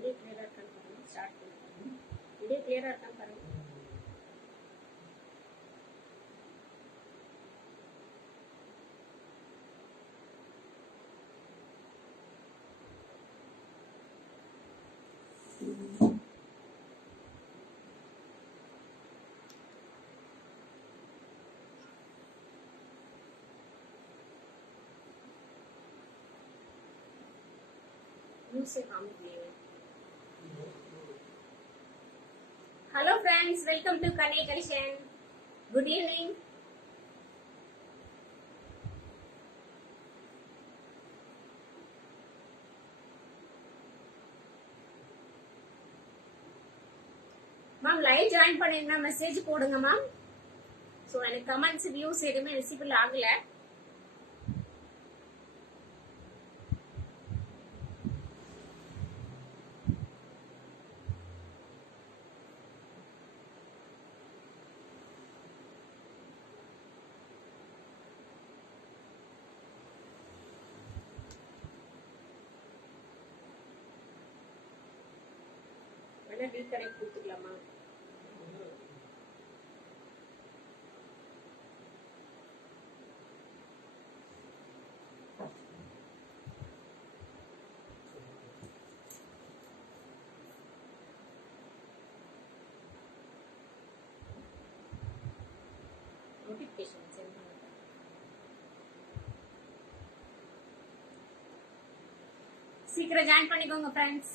Video கிளியரா இருக்கான்னு பாருங்க. ஸ்டார்ட் பண்ணுங்க. வீடியோ கிளியரா இருக்கான்னு பாருங்க. Hello friends, welcome to Kanai Collection. Good evening. Ma'am live join பண்ணிருந்தா மெசேஜ் போடுங்க மேம். சோ எனக்கு கமெண்ட்ஸ் வியூஸ் எதுவுமே விசிபிள் ஆகல. வேணா ரீகனெக்ட் கொடுத்துக்கலாமா? நோட்டிபிகேஷன் சென்ட் பண்ணுங்க. சீக்கிரம் ஜாயின் பண்ணிக்கோங்க ஃப்ரெண்ட்ஸ்.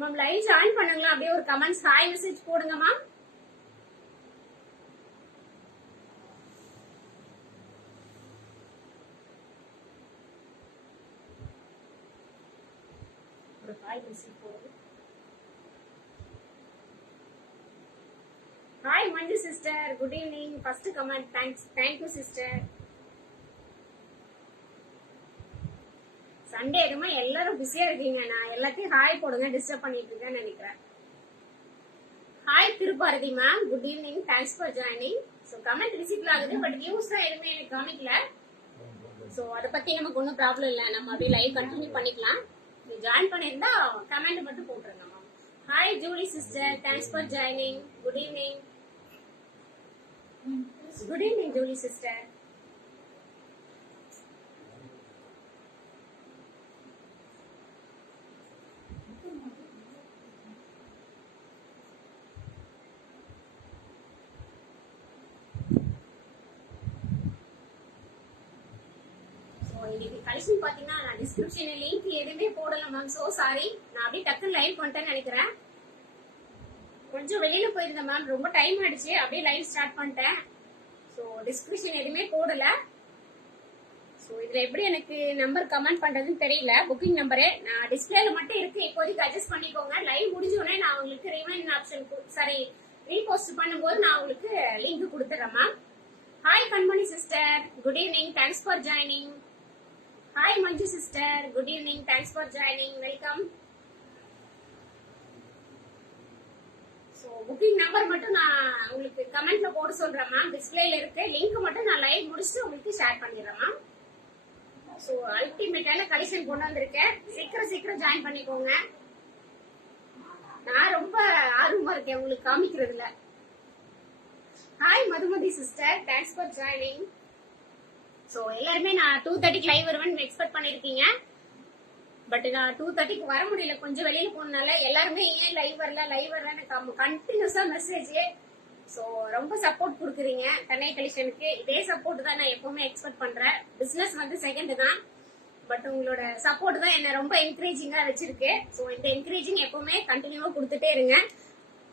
மேம் லைவ் ஜாயின் பண்ணுங்களா? அப்படியே ஒரு கமெண்ட்ஸ் ஹாய் மெசேஜ் போடுங்க மேம். ஒரு ஹாய் மெசேஜ் போடுங்க. Hi Manju sister, good evening. First comment thank you sister. Sunday எதுமா எல்லாரும் பிஸியா இருக்கீங்க. நான் எல்லாத்தையும் ஹாய் போடுங்க, டிஸ்டர்ப் பண்ணிட்டு இருக்கேன்னு நினைக்கிறேன். Hi Thirubharathi ma'am, good evening, thanks for joining. So comment receive ஆகுது, பட் வியூஸ் தான் எதுவுமே எனக்கு காமிக்கல. ஸோ அதை பத்தி நமக்கு ஒன்றும் ப்ராப்ளம் இல்லை, நம்ம அப்படியே லைவ் கண்டினியூ பண்ணிக்கலாம். ஜாயின் பண்ணியிருந்தா கமெண்ட் மட்டும் போட்டுருங்க ma'am. Hi Julie sister, thanks for joining. Good evening. Good evening Julie sister. Collection பாத்தீங்கன்னா நான் டிஸ்கிரிப்ஷன்ல லிங்க் எதுவுமே போடல மேம். சோ சாரி, நான் அப்படியே டக்குன்னு லைவ் பண்ணிட்டேன்னு நினைக்கிறேன். கொஞ்சம் வெளியில போயிருந்தேன் மேம், ரொம்ப டைம் ஆயிடுச்சு, அப்படியே லைவ் ஸ்டார்ட் பண்ணிட்டேன். சோ டிஸ்கிரிப்ஷன் எதுவுமே போடல. சோ இதுல எப்படி எனக்கு நம்பர் கமெண்ட் பண்றதுன்னு தெரியல. புக்கிங் நம்பரு நான் டிஸ்பிளேல மட்டும் இருக்கு, இப்போதைக்கு அட்ஜஸ்ட் பண்ணிக்கோங்க. லைவ் முடிஞ்ச உடனே நான் உங்களுக்கு ரிமைண்ட் ஆப்ஷன் சாரி ரீபோஸ்ட் பண்ணும்போது நான் உங்களுக்கு லிங்க் கொடுத்துறேன் ma'am. Hi Kanmani sister, good evening, thanks for joining. Hi Manju sister, good evening, thanks for joining, welcome. So booking number மட்டும் நான் உங்களுக்கு கமெண்ட்ல போட சொல்றேன் மேம். டிஸ்ப்ளேல இருக்கு, லிங்க் மட்டும் நான் லைவ் முடிச்சிட்டு உங்களுக்கு ஷேர் பண்ணிடுறேன் மேம். சோ அல்டிமேட்டான கலெக்ஷன் கொண்டு வந்திருக்கேன், சீக்கிரம் ஜாயின் பண்ணிக்கோங்க. நான் ரொம்ப ஆர்வமா இருக்கேன் உங்களுக்கு காமிக்கிறதுல. Hi Madhumathi sister, thanks for joining. So எல்லாருமே நான் 2:30 லைவ் வருவேன்னு எக்ஸ்பெக்ட் பண்ணிருக்கீங்க. பட் நான் 2:30க்கு வர முடியல, கொஞ்சம் வெளியில போனனால. எல்லாருமே ஏன் லைவ் வரலன்னு கண்டினியூஸா மெசேஜ். சோ ரொம்ப சப்போர்ட் கொடுக்குறீங்க கண்ணை கலெக்ஷனுக்கு. இதே சப்போர்ட் தான் நான் எப்பவுமே எக்ஸ்பெக்ட் பண்றேன். பிசினஸ் வந்து செகண்ட் தான், பட் உங்களோட சப்போர்ட் தான் என்ன ரொம்ப என்கரேஜிங்கா வச்சிருக்கு. சோ இந்த என்கரேஜிங் எப்பவுமே கண்டினியூவா கொடுத்துட்டே இருங்க.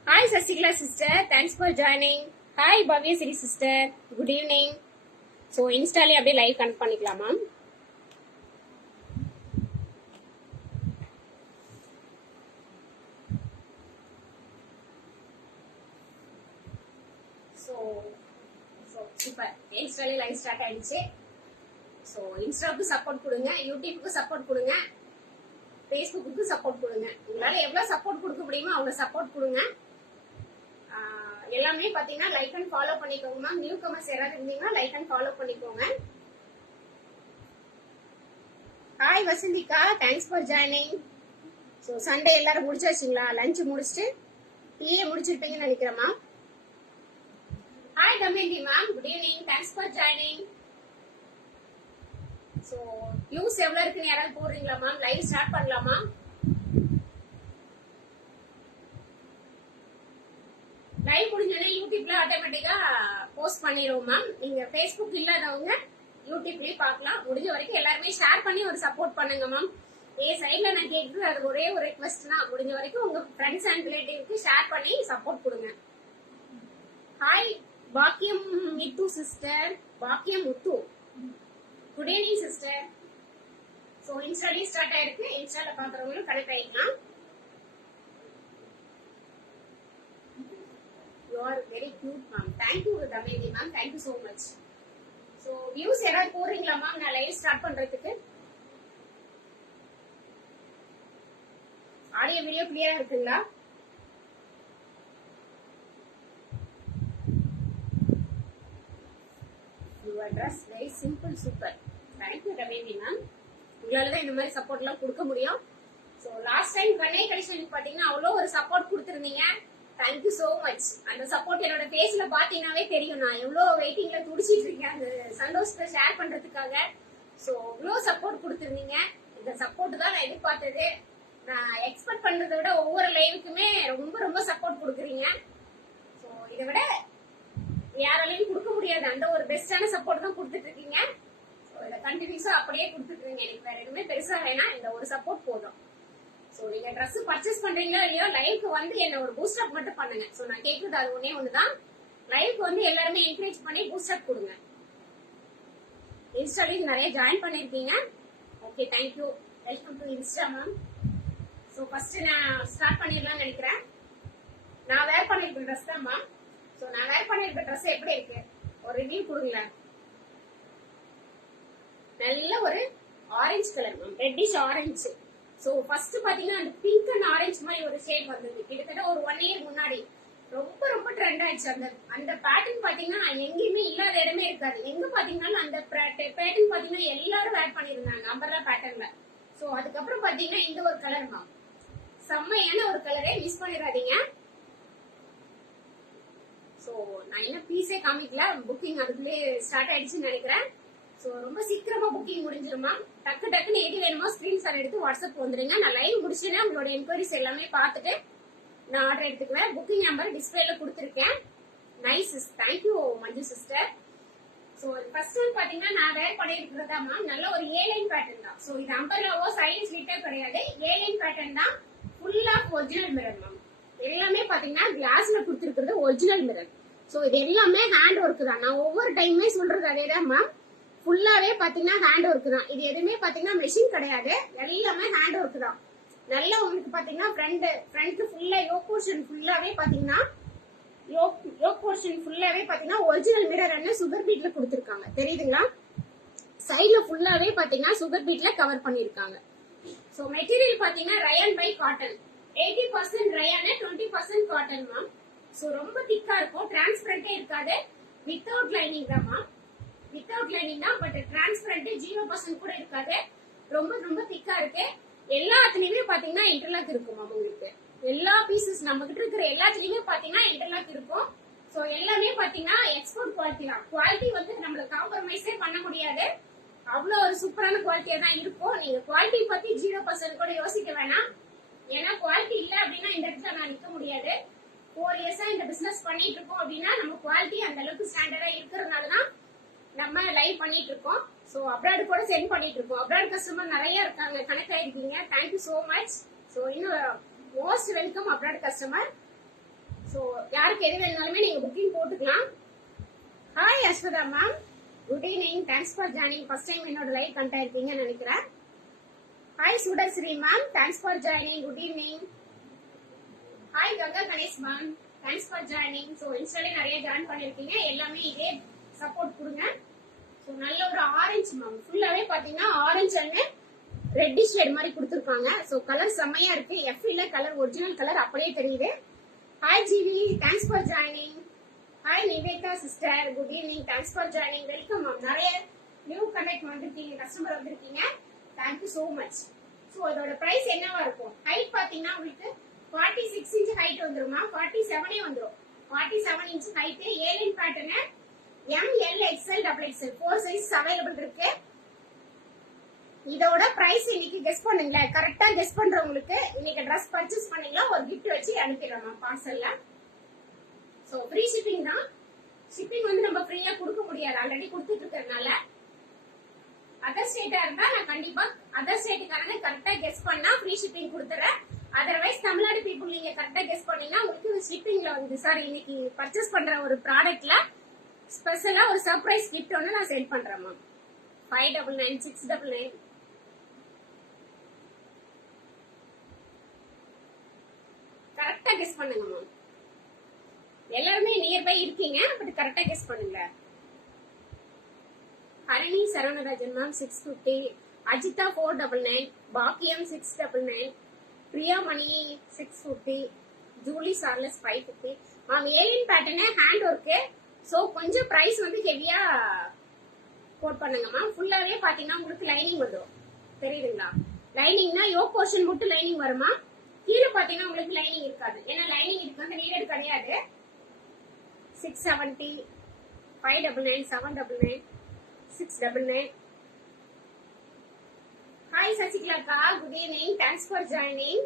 Hi Sasikala sister, thanks for joining. Hi Bhavyashree sister, good evening. So இன்ஸ்டாலே அப்படியே லைவ் கனெக்ட் பண்ணிக்கலாமா? சூப்பர், இன்ஸ்டாலே லைவ் ஸ்டார்ட் ஆயிடுச்சு. சோ இன்ஸ்டாவுக்கு சப்போர்ட் கொடுங்க, யூடியூபுக்கு சப்போர்ட் கொடுங்க, ஃபேஸ்புக்கு சப்போர்ட் கொடுங்க. உங்களால எவ்வளவு சப்போர்ட் கொடுக்க முடியுமோ அவ்வளவு சப்போர்ட் கொடுங்க. எல்லாமே பாத்தீங்கன்னா லைக் அண்ட் ஃபாலோ பண்ணிக்கோங்க மேம். நியூ கமர்ஸ் யாராவது இருந்தீங்கன்னா லைக் அண்ட் ஃபாலோ பண்ணிக்கோங்க. Hi Vasanthika, thanks for joining. So Sunday எல்லாரும் முடிச்சாச்சுங்களா? லஞ்ச் முடிச்சுட்டு டீயே முடிச்சிருப்பீங்கன்னு நினைக்கிறேன் ma'am. Hi Thamendhi ma'am, good evening, thanks for joining. So views எவ்வளவு இருக்குன்னு யாராவது போடுறீங்களா மேம்? லைவ் ஸ்டார்ட் பண்ணலாமா? லைவ் முடிஞ்சோடனே யூடியூப்ல ஆட்டோமேட்டிக்கா போஸ்ட் பண்ணிடுவோம் மேம். நீங்க ஃபேஸ்புக் இல்லாதவங்க யூடியூப்லயே பார்க்கலாம். முடிஞ்ச வரைக்கும் எல்லாருமே ஷேர் பண்ணி ஒரு சப்போர்ட் பண்ணுங்க மேம். என் சைட்ல நான் கேட்குறது அது ஒரே ஒரு ரெக்வஸ்ட் தான். முடிஞ்ச வரைக்கும் உங்க ஃப்ரெண்ட்ஸ் அண்ட் ரிலேட்டிவ்க்கு ஷேர் பண்ணி சப்போர்ட் கொடுங்க. ஹாய் பாக்கியம் முத்து சிஸ்டர், பாக்கியம் Muthu, good evening sister. So இன்ஸ்டாலே ஸ்டார்ட் ஆயிருக்கு. இன்ஸ்டால பாக்குறவங்களும் கனெக்ட் ஆயிக்கலாம். You are very cute ma'am. Thank you Damayanti ma'am. Thank you so much. So views யாராவது போறீங்களா மேம்? நான் லைவ் ஸ்டார்ட் பண்றதுக்கு. ஆடியோ வீடியோ கிளியரா இருக்குங்களா? Your dress very simple, super. Thank you Damayanti ma'am. உங்களால தான் இந்த மாதிரி சப்போர்ட் எல்லாம் கொடுக்க முடியும். So last time கண்ணை கலெக்ஷனுக்கு பாத்தீங்கன்னா அவ்வளோ ஒரு சப்போர்ட் கொடுத்திருந்தீங்க. Thank you so much. அந்த சப்போர்ட் என்னோட ஃபேஸ்ல பாத்தீங்கன்னாவே தெரியும் நான் எவ்வளவு வெயிட்டிங்ல துடிச்சிட்டு இருக்கேன் அந்த சந்தோஷத்தை ஷேர் பண்றதுக்காக. சோ இவ்வளவு சப்போர்ட் கொடுத்துருந்தீங்க. இந்த சப்போர்ட் தான் நான் எதிர்பார்த்தது. நான் எக்ஸ்பெக்ட் பண்றதை விட ஒவ்வொரு லைவுக்குமே ரொம்ப ரொம்ப சப்போர்ட் கொடுக்குறீங்க. சோ இதை விட யாராலையும் கொடுக்க முடியாது. அந்த ஒரு பெஸ்டான சப்போர்ட் தான் கொடுத்துட்டு இருக்கீங்க. சோ இதை கண்டினியூஸா அப்படியே கொடுத்துட்டு இருக்கீங்க. எனக்கு வேற எதுவுமே பெருசா வேணாம், இந்த ஒரு சப்போர்ட் போதும். சோ நீங்க Dress பர்ச்சேஸ் பண்றீங்களோ இல்லையோ லைவ்க்கு வந்து என்ன ஒரு பூஸ்ட் அப் மட்டும் பண்ணுங்க. சோ நான் கேக்குறது அது ஒண்ணுதான். லைவ்க்கு வந்து எல்லாருமே என்கரேஜ் பண்ணி பூஸ்ட் அப் கொடுங்க. இன்ஸ்டாலையும் நிறைய ஜாயின் பண்ணிருக்கீங்க. Okay, thank you. Welcome to Insta ma'am. So first நான் ஸ்டார்ட் பண்ணிடலாம்னு நினைக்கிறேன். நான் வேர் பண்ணிருக்க ட்ரெஸ் தான் மேம். சோ நான் வேர் பண்ணிருக்க ட்ரெஸ் எப்படி இருக்கு ஒரு ரிவ்யூ கொடுங்களேன். நல்ல ஒரு orange colour ma'am, reddish orange. So first பாத்தீங்கன்னா அந்த பிங்க் அண்ட் ஆரஞ்சு மாதிரி ஒரு ஷேட் வந்தது. கிட்டத்தட்ட ஒரு 1 இயர் முன்னாடி ரொம்ப ரொம்ப ட்ரெண்ட் ஆயிடுச்சு. அந்த பேட்டர்ன் பாத்தீங்கன்னா எங்கேயுமே இல்லாத இடமே இருக்காது. எங்க பாத்தீங்கன்னா அந்த பேட்டர்ன் பாத்தீங்கன்னா எல்லாரும் வேர் பண்ணிருந்தாங்க அம்பர்லா பேட்டர்ன்ல. சோ அதுக்கப்புறம் பாத்தீங்கன்னா இந்த ஒரு கலர் மேம், செம்மையான ஒரு கலரே, மிஸ் பண்ணிடாதீங்க. சோ நான் என்ன பீஸே காமிக்கல, புக்கிங் அதுக்குள்ளே ஸ்டார்ட் ஆயிடுச்சுன்னு நினைக்கிறேன். சோ ரொம்ப சீக்கிரமா புக்கிங் முடிஞ்சிருமா. டக்கு டக்குன்னு எது வேணுமோ ஸ்கிரீன்ஷாட் எடுத்து வாட்ஸ்அப் வந்துருங்க. நான் லைவ் முடிச்சுன்னா உங்களோட என்கொயரிஸ் எல்லாமே பார்த்துட்டு நான் ஆர்டர் எடுத்துக்குவேன். புக்கிங் நம்பர் டிஸ்பிளேல கொடுத்துருக்கேன். நைஸ், தேங்க்யூ மஞ்சு சிஸ்டர். சோ ஃபர்ஸ்ட் ஒன் பாத்தீங்கன்னா நான் வேர் பண்ணிருக்கிறதா மேம் நல்ல ஒரு ஏலைன் பேட்டர்ன் தான். சோ இது அம்பர்லாவோ சைடு ஸ்லிட்டர் கிடையாது, ஏலைன் பேட்டர்ன் தான். Full of original mirror ma'am. எல்லாமே பாத்தீங்கன்னா கிளாஸ்ல கொடுத்துருக்கிறது ஒரிஜினல் மிரர். சோ இது எல்லாமே ஹேண்ட் ஒர்க் தான். நான் ஒவ்வொரு டைமே சொல்றது அதேதான் மேம். ஃபுல்லாவே பாத்தீங்கன்னா ஹேண்ட் ஒர்க் தான். இது எதுவுமே பாத்தீங்கன்னா மெஷின் கிடையாது, எல்லாமே ஹேண்ட் ஒர்க் தான். நல்லா உங்களுக்கு பாத்தீங்கன்னா ஃப்ரண்ட் ஃபுல்லா யோக் போர்ஷன் ஃபுல்லாவே பாத்தீங்கன்னா யோக் போர்ஷன் ஃபுல்லாவே பாத்தீங்கன்னா ஒரிஜினல் மிரர் அண்ட் சுகர் பீட்ல கொடுத்திருக்காங்க, தெரியுதுங்களா? சைடுல ஃபுல்லாவே பாத்தீங்கன்னா சுகர் பீட்ல கவர் பண்ணிருக்காங்க. சோ மெட்டீரியல் பாத்தீங்கன்னா rayon by cotton, 80% rayon 20% cotton ma'am. So ரொம்ப திக்கா இருக்கும், டிரான்ஸ்பரண்டே இருக்காது. வித்தவுட் லைனிங் தான் மேம், வித்தவுட் லைனிங் தான். பட் டிரான்ஸ்பரண்ட் 0% கூட இருக்காது. ரொம்ப ரொம்ப திக்கா இருக்கு. எல்லாத்துலயுமே பாத்தீங்கன்னா இன்டர்லாக் இருக்கும் மேம். உங்களுக்கு எல்லா பீசஸ் நம்ம கிட்ட இருக்கிற எல்லாத்துலயுமே பாத்தீங்கன்னா இன்டர்லாக் இருக்கும். சோ எல்லாமே பாத்தீங்கன்னா எக்ஸ்போர்ட் குவாலிட்டி தான். குவாலிட்டி வந்து நம்மளுக்கு காம்ப்ரமைஸே பண்ண முடியாது. அவ்வளவு ஒரு சூப்பரான குவாலிட்டியா தான் இருக்கும். நீங்க குவாலிட்டி பத்தி 0% கூட யோசிக்க வேணாம். ஏன்னா குவாலிட்டி இல்ல அப்படின்னா இந்த இடத்துல நான் நிக்க முடியாது. 4 இயர்ஸா இந்த பிசினஸ் பண்ணிட்டு இருக்கோம் அப்படின்னா நம்ம குவாலிட்டி அந்த அளவுக்கு ஸ்டாண்டர்டா இருக்கிறதுனாலதான் நம்ம லைவ் பண்ணிட்டு இருக்கோம். சோ அப்ராட் கூட சென்ட் பண்ணிட்டு இருக்கோம். அப்ராட் கஸ்டமர் நிறைய இருக்காங்க, கனெக்ட் ஆயிருக்கீங்க. Thank you so much. சோ இன்னும் most welcome abroad customer. So யாருக்கு எது வேணாலுமே நீங்க புக்கிங் போட்டுக்கலாம். Hi Aswatha ma'am, good evening. Thanks for joining. First time என்னோட லைவ் கனெக்ட் ஆயிருக்கீங்கன்னு நினைக்கிறேன். Hi Sudashree ma'am, thanks for joining. Good evening. Hi Ganga Ganesh ma'am, thanks for joining. So இன்ஸ்டாலே நிறைய ஜாயின் பண்ணிருக்கீங்க. எல்லாமே இதே சப்போர்ட் கொடுங்க. ஸோ நல்ல ஒரு ஆரஞ்சு மேம், ஃபுல்லாவே பாத்தீங்கன்னா ஆரஞ்சு அண்ட் ரெட்டிஷ் ஷேட் மாதிரி கொடுத்துருக்காங்க. ஸோ கலர் செம்மையா இருக்கு. எஃப்இல கலர் ஒரிஜினல் கலர் அப்படியே தெரியுது. Hi Jivi, thanks for joining. Hi Nivetha sister, good evening. Thanks for joining. Welcome ma'am. நிறைய நியூ கனெக்ட் வந்திருக்கீங்க, கஸ்டமர் வந்திருக்கீங்க. Thank you so much. ஸோ அதோட பிரைஸ் என்னவா இருக்கும்? ஹைட் பாத்தீங்கன்னா உங்களுக்கு 46 இன்ச் ஹைட் வந்துருமா? 47 வந்துரும். 47 inch height, A line pattern, ML XL XXL 4 size available இருக்கு. இதோட பிரைஸ் இன்னைக்கு கெஸ் பண்ணுங்க. கரெக்டா கெஸ் பண்றவங்களுக்கு இன்னைக்கு Dress பர்ச்சேஸ் பண்ணீங்களா ஒரு கிஃப்ட் வச்சு அனுப்பிடுறோம் பார்சல்ல. சோ ஃப்ரீ ஷிப்பிங் தான். ஷிப்பிங் வந்து நம்ம ஃப்ரீயா கொடுக்க முடியாது, ஆல்ரெடி கொடுத்துட்டு இருக்கறனால. அதர் ஸ்டேட்டா இருந்தா நான் கண்டிப்பா அதர் ஸ்டேட்டுக்காரங்க கரெக்டா கெஸ் பண்ணா ஃப்ரீ ஷிப்பிங் கொடுத்துறேன். அதர்வைஸ் தமிழ்நாடு பீப்புள் நீங்க கரெக்டா கெஸ் பண்ணீங்கன்னா உங்களுக்கு ஷிப்பிங்ல வந்து சார் இன்னைக்கு பர்ச்சேஸ் பண்ற ஒரு ப்ராடக்ட்ல ஸ்பெஷலா ஒரு சர்ப்ரைஸ் கிஃப்ட் ஒன்னு நான் சென்ட் பண்றேன் மேம். 599 699 கரெக்டா கெஸ் பண்ணுங்க மேம். எல்லாருமே நியர்பை இருக்கீங்க, பட் கரெக்டா கெஸ் பண்ணுங்க. ஹரணி சரவணராஜன் மேம் 650, அஜிதா 499, பாக்கியம் 699, பிரியா மணி 650, Julie Charles 550. Ma'am alien pattern hand work. So கொஞ்சம் பிரைஸ் வந்து ஹெவியா கோட் பண்ணுங்க மேம். ஃபுல்லாவே பாத்தீங்கன்னா உங்களுக்கு லைனிங் வந்துடும், தெரியுதுங்களா? லைனிங்னா யோக் போர்ஷன் மட்டும் லைனிங் வருமா? கீழே பாத்தீங்கன்னா உங்களுக்கு லைனிங் இருக்காது. ஏன்னா லைனிங் இருக்கு வந்து நீடட் கிடையாது. 670, 599, 799, 699. ஹாய் சசிகலாக்கா, good evening. Thanks for joining.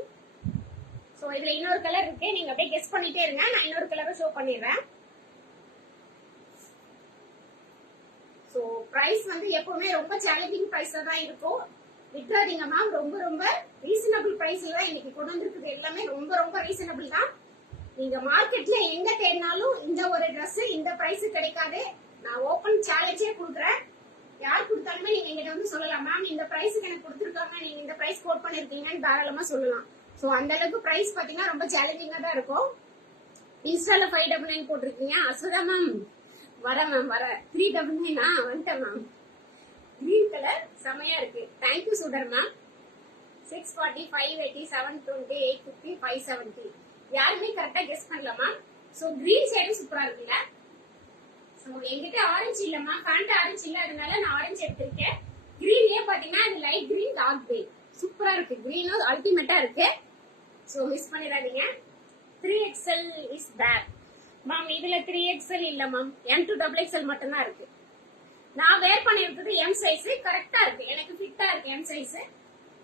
So இதுல இன்னொரு கலர் இருக்கு, நீங்க அப்படியே கெஸ் பண்ணிட்டே இருங்க. நான் இன்னொரு கலரை ஷோ பண்ணிடுறேன். சோ பிரைஸ் வந்து எப்பவுமே ரொம்ப சேலஞ்சிங் பிரைஸ்ல தான் இருக்கும். விட்டுறாதீங்க மேம். ரொம்ப ரொம்ப ரீசனபிள் பிரைஸ்ல தான் இன்னைக்கு கொண்டு வந்திருக்குது. எல்லாமே ரொம்ப ரொம்ப ரீசனபிள் தான். நீங்க மார்க்கெட்ல எங்க தேடினாலும் இந்த ஒரு Dress இந்த பிரைஸ் கிடைக்காது. நான் ஓபன் சேலஞ்சே கொடுக்குறேன். யார் கொடுத்தாலுமே நீங்க எங்கிட்ட வந்து சொல்லலாம், மேம் இந்த பிரைஸ்க்கு எனக்கு கொடுத்துருக்காங்க, நீங்க இந்த பிரைஸ் கோட் பண்ணிருக்கீங்கன்னு தாராளமா சொல்லலாம். சோ அந்த அளவுக்கு பிரைஸ் பாத்தீங்கன்னா ரொம்ப சேலஞ்சிங்கா தான் இருக்கும். இன்ஸ்டால 599 போட்டிருக்கீங்க. அஸ்வதா மேம் வரேன் மேம், வரேன். 399 வந்துட்டேன் மேம். கிரீன் கலர் செமையா இருக்கு. தேங்க்யூ சுடர் மேம். 640, 580, 720, 850, 570. யாருமே கரெக்டா கெஸ் பண்ணலாமா? சோ கிரீன் ஷேடும் சூப்பரா இருக்குல்ல? சோ என்கிட்ட ஆரஞ்சு இல்லம்மா, பேண்ட் ஆரஞ்சு இல்ல, அதனால நான் ஆரஞ்சு எடுத்திருக்கேன். கிரீன்லயே பாத்தீங்கன்னா அது லைட் கிரீன், டார்க் கிரீன் சூப்பரா இருக்கு. கிரீனும் அல்டிமேட்டா இருக்கு. சோ மிஸ் பண்ணிடாதீங்க. 3XL is there ma'am. இதுல 3XL இல்ல மேம், M2XXL மட்டும் தான் இருக்கு. நான் வேர் பண்ணிருக்கிறது M சைஸ். கரெக்டா இருக்கு, எனக்கு ஃபிட்டா இருக்கு M சைஸ்.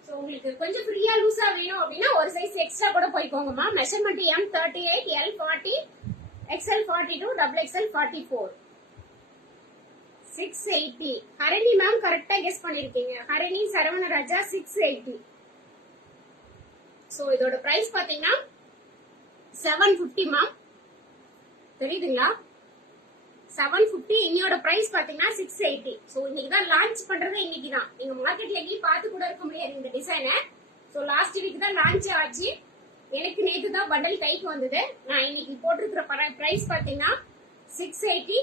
சோ உங்களுக்கு கொஞ்சம் ஃப்ரீயா லூசா வேணும் அப்படின்னா ஒரு சைஸ் எக்ஸ்ட்ரா கூட போய்க்கோங்கம்மா. Measurement M38, L 40, XL 42, XXL 44. 680. Harani ma'am கரெக்டா கெஸ் பண்ணிருக்கீங்க. ஹரணி சரவணராஜா 680. சோ இதோட பிரைஸ் பாத்தீங்கன்னா 750 மேம், தெரியுதுங்களா? 750. இன்னையோட பிரைஸ் பாத்தீங்கன்னா 680. சோ இன்னைக்கு தான் லான்ச் பண்றது. இன்னைக்கு தான் நீங்க மார்க்கெட்ல எங்கேயும் பார்த்து கூட இருக்க முடியாது இந்த டிசைனை. சோ லாஸ்ட் வீக் தான் லான்ச் ஆச்சு. எனக்கு நேத்து தான் பண்டல் கைக்கு வந்தது. நான் இன்னைக்கு போட்டிருக்கிற பிரைஸ் பாத்தீங்கன்னா 680.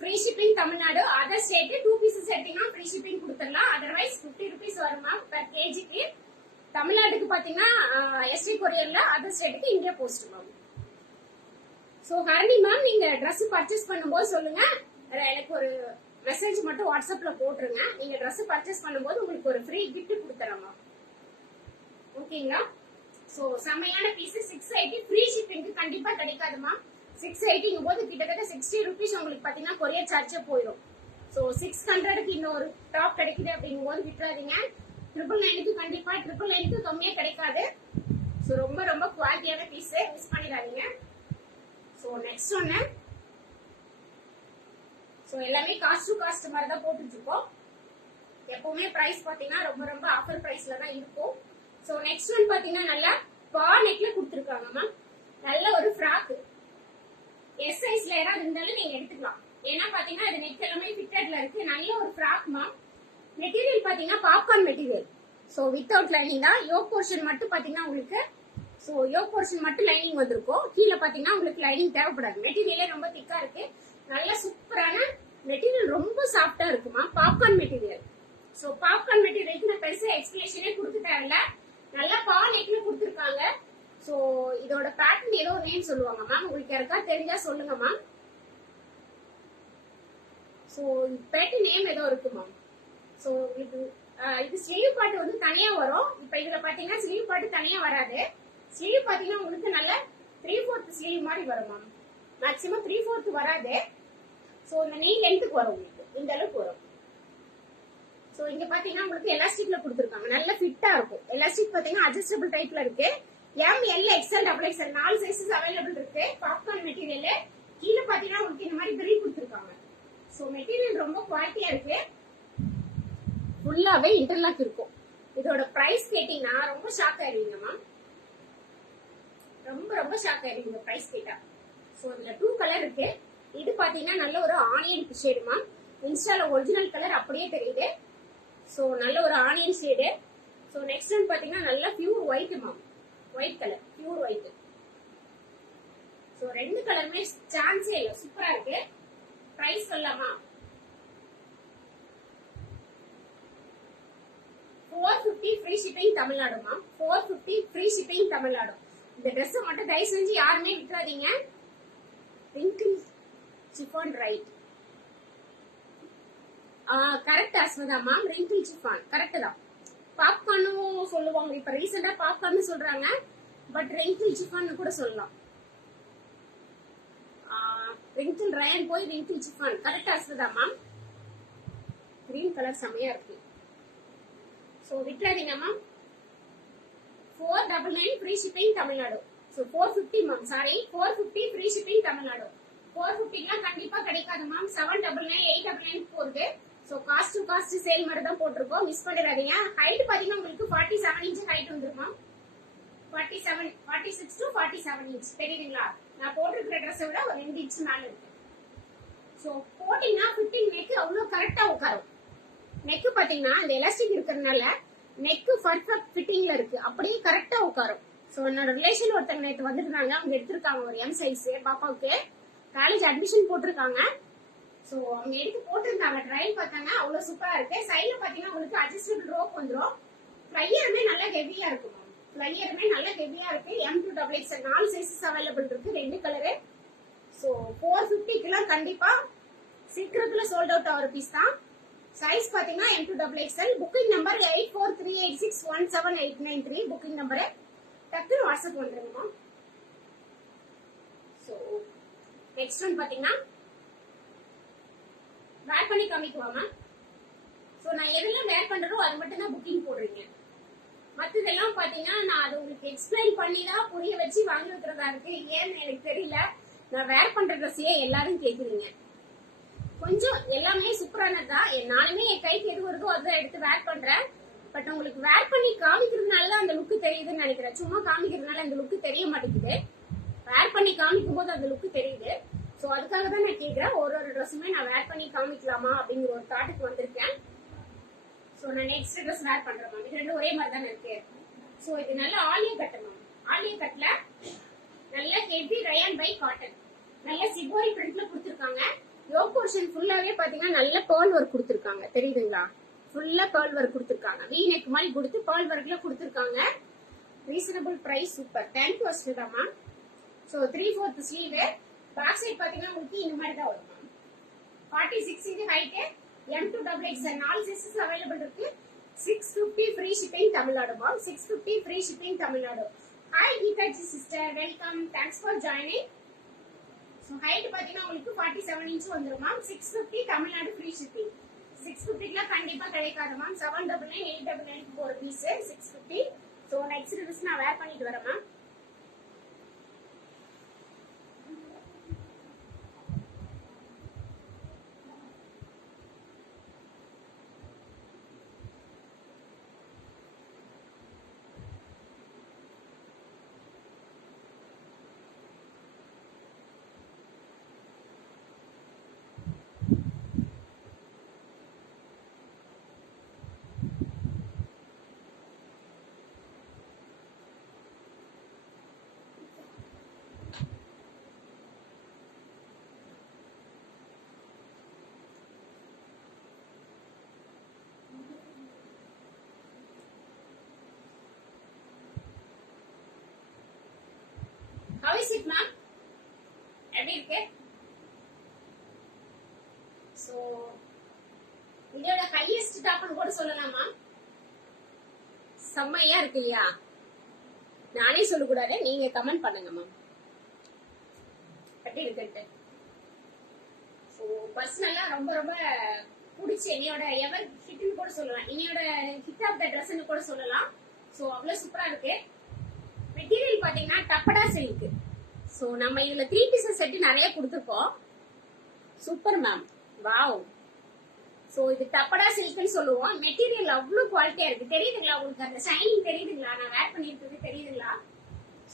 Free shipping Tamil Nadu. Other state 2 pieces எடுத்தீங்கன்னா ஃப்ரீ ஷிப்பிங் கொடுத்துடலாம். அதர்வைஸ் 50 rupees வருமா பெர் கேஜிக்கு. தமிழ்நாட்டுக்கு பாத்தீங்கன்னா ST கொரியர்ல, அதர் ஸ்டேட்டுக்கு India post ma'am. So Harini ma'am நீங்க Dress பர்ச்சேஸ் பண்ணும்போது சொல்லுங்க, எனக்கு ஒரு மெசேஜ் மட்டும் வாட்ஸ்அப்ல போட்டுருங்க. நீங்க Dress பர்ச்சேஸ் பண்ணும்போது உங்களுக்கு ஒரு ஃப்ரீ கிஃப்ட் கொடுத்துறேன் மேம். ஓகேங்களா? சோ செமையான பீஸ். 680 ஃப்ரீ ஷிப்பிங்க்கு கண்டிப்பா கிடைக்காதுமா. 680 போது கிட்டத்தட்ட 60 rupees உங்களுக்கு பாத்தீங்கன்னா கொரியர் சார்ஜ் போயிடும். ஸோ 600க்கு இன்னொரு டாப் கிடைக்குது அப்படிங்கும் போது விட்டுறாதீங்க. 999க்கு கண்டிப்பா 999க்கு கம்மியா கிடைக்காது. ஸோ ரொம்ப ரொம்ப குவாலிட்டியான பீஸ், மிஸ் பண்ணிடாதீங்க. ஸோ நெக்ஸ்ட் ஒன்னு, ஸோ எல்லாமே காஸ்ட் டு காஸ்ட் மாதிரி தான் போட்டுட்டு இருக்கோம். எப்பவுமே பிரைஸ் பாத்தீங்கன்னா ரொம்ப ரொம்ப ஆஃபர் பிரைஸ்ல தான் இருக்கும். ஸோ நெக்ஸ்ட் ஒன் பாத்தீங்கன்னா நல்லா பா நெக்ல கொடுத்துருக்காங்கம்மா. நல்ல ஒரு ஃப்ராக் எஸ் சைஸ்ல யாராவது இருந்தாலும் நீங்க எடுத்துக்கலாம். ஏன்னா பாத்தீங்கன்னா இது நெக் எல்லாமே ஃபிட்டட்ல இருக்கு. நல்ல ஒரு ஃப்ராக்மா. மெட்டீரியல் பாத்தீங்கன்னா popcorn material. So without lining தான். யோக் போர்ஷன் மட்டும் பாத்தீங்கன்னா உங்களுக்கு, ஸோ யோக் போர்ஷன் மட்டும் லைனிங் வந்திருக்கும். கீழே பாத்தீங்கன்னா உங்களுக்கு லைனிங் தேவைப்படாது. மெட்டீரியலே ரொம்ப திக்கா இருக்கு. நல்ல சூப்பரான மெட்டீரியல், ரொம்ப சாஃப்டா இருக்குமா. Popcorn material. ஸோ பாப்கார்ன் மெட்டீரியலுக்கு நான் பெருசா எக்ஸ்பிளேஷனே கொடுக்க தேவையில்ல. நல்லா பா நெக்ல கொடுத்துருக்காங்க. ஸோ இதோட பேட்டர்ன் ஏதோ ஒரு நேம் சொல்லுவாங்க மேம். உங்களுக்கு யாருக்கா தெரிஞ்சா சொல்லுங்க மேம். ஸோ பேட்டர்ன் நேம் ஏதோ இருக்கு மேம். ஸோ இது ஸ்லீவ் பாட்டு வந்து தனியா வரும். இப்ப இதுல பாத்தீங்கன்னா ஸ்லீவ் பாட்டு தனியா வராது. ஸ்லீவ் பாத்தீங்கன்னா உங்களுக்கு நல்ல 3/4 ஸ்லீவ் மாதிரி வரும் மேம். மேக்ஸிமம் 3/4 வராது. ஸோ இந்த நீ லென்த்துக்கு வரும் உங்களுக்கு, இந்த அளவுக்கு வரும். ஸோ இங்க பாத்தீங்கன்னா உங்களுக்கு எலாஸ்டிக்ல கொடுத்துருக்காங்க. நல்ல ஃபிட்டா இருக்கும். எலாஸ்டிக் பாத்தீங்கன்னா அட்ஜஸ்டபிள் டைப்ல இருக்கு. M, L, XL, XXL 4 sizes available இருக்கு. Popcorn material. கீழே பாத்தீங்கன்னா உங்களுக்கு இந்த மாதிரி பிரில் கொடுத்துருக்காங்க. ஸோ மெட்டீரியல் ரொம்ப குவாலிட்டியா இருக்கு. ஃபுல்லாவே இன்டர்லாக் இருக்கும். இதோட பிரைஸ் கேட்டீங்கன்னா ரொம்ப ஷாக் ஆயிடுவீங்க மேம். ரொம்ப ரொம்ப ஷாக் ஆயிடுவீங்க பிரைஸ் கேட்டா. ஸோ இதுல 2 கலர் இருக்கு. இது பாத்தீங்கன்னா நல்ல ஒரு ஆனியன் ஷேடு மேம். இன்ஸ்டால ஒரிஜினல் கலர் அப்படியே தெரியுது. ஸோ நல்ல ஒரு onion shade. So next one பாத்தீங்கன்னா நல்ல pure white ma'am. White colour, pure white. So 2 கலருமே சான்ஸே இல்லை, சூப்பரா இருக்கு. பிரைஸ் சொல்லலாமா? 450 free shipping Tamil Nadu ma'am. 450 free shipping Tamil Nadu. இந்த ட்ரெஸ் மட்டும் தயவு செஞ்சு யாருமே விட்டுறாதீங்க. Wrinkle chiffon right. Correct Aswatha ma'am. Wrinkle chiffon correct தான். பாப்கார்னும் சொல்லுவாங்க. இப்ப ரீசெண்டா பாப்கார்ன் சொல்றாங்க. பட் ரிங்கிள் சிஃபான் கூட சொல்லலாம். ரிங்கிள் ரயன் போய் wrinkle chiffon correct Aswatha ma'am. Green colour செமையா இருக்கு. சோ விட்டுறாதீங்க ma'am. 499 free shipping Tamil Nadu. So 450 ma'am. Sorry 450 free shipping Tamil Nadu. 450னா கண்டிப்பா கிடைக்காது மேம். 799 899 போகுது. So cost to cost sale மாதிரி தான் போட்டிருக்கோம். மிஸ் பண்ணிடாதீங்க. ஹைட் பாத்தீங்கன்னா உங்களுக்கு 47 இன்ச் ஹைட் வந்துருமா. 46 to 47 இன்ச் தெரியுதுங்களா? நான் போட்டிருக்கிற ட்ரெஸ் விட ஒரு 2 இன்ச் மேல இருக்கு. சோ போட்டீங்கன்னா ஃபிட்டிங் நெக் அவ்வளவு கரெக்டா உட்காரும். நெக் பாத்தீங்கன்னா இந்த எலாஸ்டிக் இருக்கிறதுனால நெக் பர்ஃபெக்ட் ஃபிட்டிங்ல இருக்கு. அப்படியே கரெக்டா உட்காரும். சோ என்னோட ரிலேஷன் ஒருத்தங்க நேற்று வந்துருந்தாங்க. அவங்க எடுத்திருக்காங்க ஒரு M சைஸ் பாப்பாவுக்கு. காலேஜ் அட்மிஷன் போட்டிருக்காங்க. சோ அவங்க எடுத்து போட்டிருந்தாங்க. ட்ரையல் பார்த்தாங்க. அவ்வளவு சூப்பரா இருக்கு. சைட்ல பாத்தீங்கன்னா உங்களுக்கு அட்ஜஸ்டபிள் ரோப் வந்துரும். ஃப்ளையருமே நல்லா ஹெவியா இருக்கும். ஃப்ளையருமே நல்லா ஹெவியா இருக்கு. M to XXL 4 sizes available இருக்கு. 2 கலரு. சோ 450க்குலாம் கண்டிப்பா சீக்கிரத்துல சோல்ட் அவுட் ஆகிற பீஸ் தான். சைஸ் பாத்தீங்கன்னா M to XXL. Booking number 8438617893 booking number. டக்குனு வாட்ஸ்அப் பண்றேங்கம்மா. சோ நெக்ஸ்ட் ஒன் பாத்தீங்கன்னா வேர் பண்ணி காமிக்குவாமா. சோ நான் எதெல்லாம் வேர் பண்றதோ அது மட்டும் தான் புக்கிங் போடுறீங்க. மத்ததெல்லாம் பாத்தீங்கன்னா நான் அது உங்களுக்கு எக்ஸ்பிளைன் பண்ணி தான் புரிய வச்சு வாங்கி வைக்கிறதா இருக்கு. ஏன்னு எனக்கு தெரியல. நான் வேர் பண்ற ட்ரெஸ்ஸையே எல்லாரும் கேக்குறீங்க. கொஞ்சம் எல்லாமே சூப்பரானதுதான். என்னாலுமே என் கைக்கு எது வருதோ அதுதான் எடுத்து வேர் பண்றேன். பட் உங்களுக்கு வேர் பண்ணி காமிக்கிறதுனால அந்த லுக்கு தெரியுதுன்னு நினைக்கிறேன். சும்மா காமிக்கிறதுனால அந்த லுக்கு தெரிய மாட்டேங்குது. வேர் பண்ணி காமிக்கும் போது அந்த லுக்கு தெரியுது. சோ அதுக்காக தான் நான் கேக்குறேன். ஒரு ட்ரெஸ்ஸுமே நான் வேர் பண்ணி காமிக்கலாமா அப்படிங்கிற ஒரு தாட்டுக்கு வந்திருக்கேன். சோ நான் நெக்ஸ்ட் ட்ரெஸ் வேர் பண்றேன் மேம். இது ரெண்டும் ஒரே மாதிரி தானே இருக்கு. சோ இது நல்ல ஆலியா கட் மேம். ஆலியா கட்ல நல்ல ஹெவி ரயான் பை காட்டன். நல்ல சிபோரி பிரிண்ட்ல கொடுத்திருக்காங்க. யோக் போர்ஷன் ஃபுல்லாவே பாத்தீங்கன்னா நல்ல பேர்ல் ஒர்க் கொடுத்திருக்காங்க. தெரியுதுங்களா? ஃபுல்லா பேர்ல் ஒர்க் கொடுத்திருக்காங்க. வீ நெக் மாதிரி கொடுத்து பேர்ல் ஒர்க்ல கொடுத்திருக்காங்க. Reasonable price. Super. Thank you Aswitha ma'am. So 3/4 sleeve. Back side பாத்தீங்கன்னா உங்களுக்கு இந்த மாதிரி தான் வரும் ma'am. 46 inch height. M to XXL 4 sizes available இருக்கு. 650 free shipping Tamil Nadu ma'am. 650 free shipping Tamil Nadu. Hi Geethaji sister, welcome. Thanks for joining. So height பாத்தீங்கன்னா உங்களுக்கு 47 இன்ச் வந்துடும் மேம். 650 Tamil Nadu free shipping. 650க்குலாம் கண்டிப்பா கிடைக்காது மேம். 799 899 போற பீஸ் 650. ஸோ நெக்ஸ்ட் ட்ரெஸ் நான் வேர் பண்ணிட்டு வரேன் ma'am. How is it, ma'am? எப்படி இருக்கு? So இதோட ஹையஸ்ட் டாப்னு கூட சொல்லலாமா? செம்மையா இருக்கு இல்லையா? நானே சொல்லக்கூடாது, நீங்க கமெண்ட் பண்ணுங்க மேம். எப்படி இருக்கு? ஸோ பர்சனலா ரொம்ப ரொம்ப பிடிச்ச என்னையோட எவர் ஹிட்னு கூட சொல்லலாம். என்னையோட ஹிட் ஆஃப் த ட்ரெஸ்ன்னு கூட சொல்லலாம். ஸோ அவ்வளோ சூப்பரா இருக்கு. மெட்டீரியல் பாத்தீங்கன்னா டப்படா சில்க். சோ நம்ம இதுல 3 பீசஸ் செட் நிறைய கொடுத்துருக்கோம். Super ma'am, wow. சோ இது டப்படா சில்க்னு சொல்லுவோம். மெட்டீரியல் அவ்வளவு குவாலிட்டியா இருக்கு. தெரியுதுங்களா உங்களுக்கு? அந்த ஷைனிங் தெரியுதுங்களா? நான் வேர் பண்ணிருக்கிறது தெரியுதுங்களா?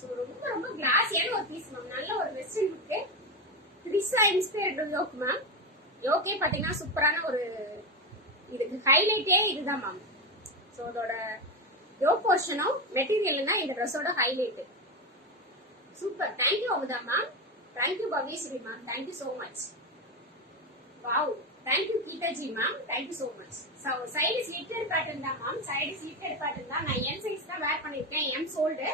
சோ ரொம்ப ரொம்ப கிளாஸியான ஒரு பீஸ் மேம். நல்ல ஒரு western look. Trisha inspired yoke ma'am. யோக்கே பாத்தீங்கன்னா சூப்பரான ஒரு இதுக்கு ஹைலைட்டே இதுதான் மேம். சோ அதோட யோக் போர்ஷனும் மெட்டீரியல் தான் இந்த ட்ரெஸ்ஸோட highlight. Super. Thank you Amudha ma'am. Thank you Bhavyashree ma'am. Thank you so much. Wow. Thank you Geethaji ma'am. Thank you so much. Side slitted pattern தான் மேம். சைடு ஸ்லிட்டட் பேட்டர்ன் தான். நான் எம் சைஸ் தான் வேர் பண்ணிருக்கேன். M sold.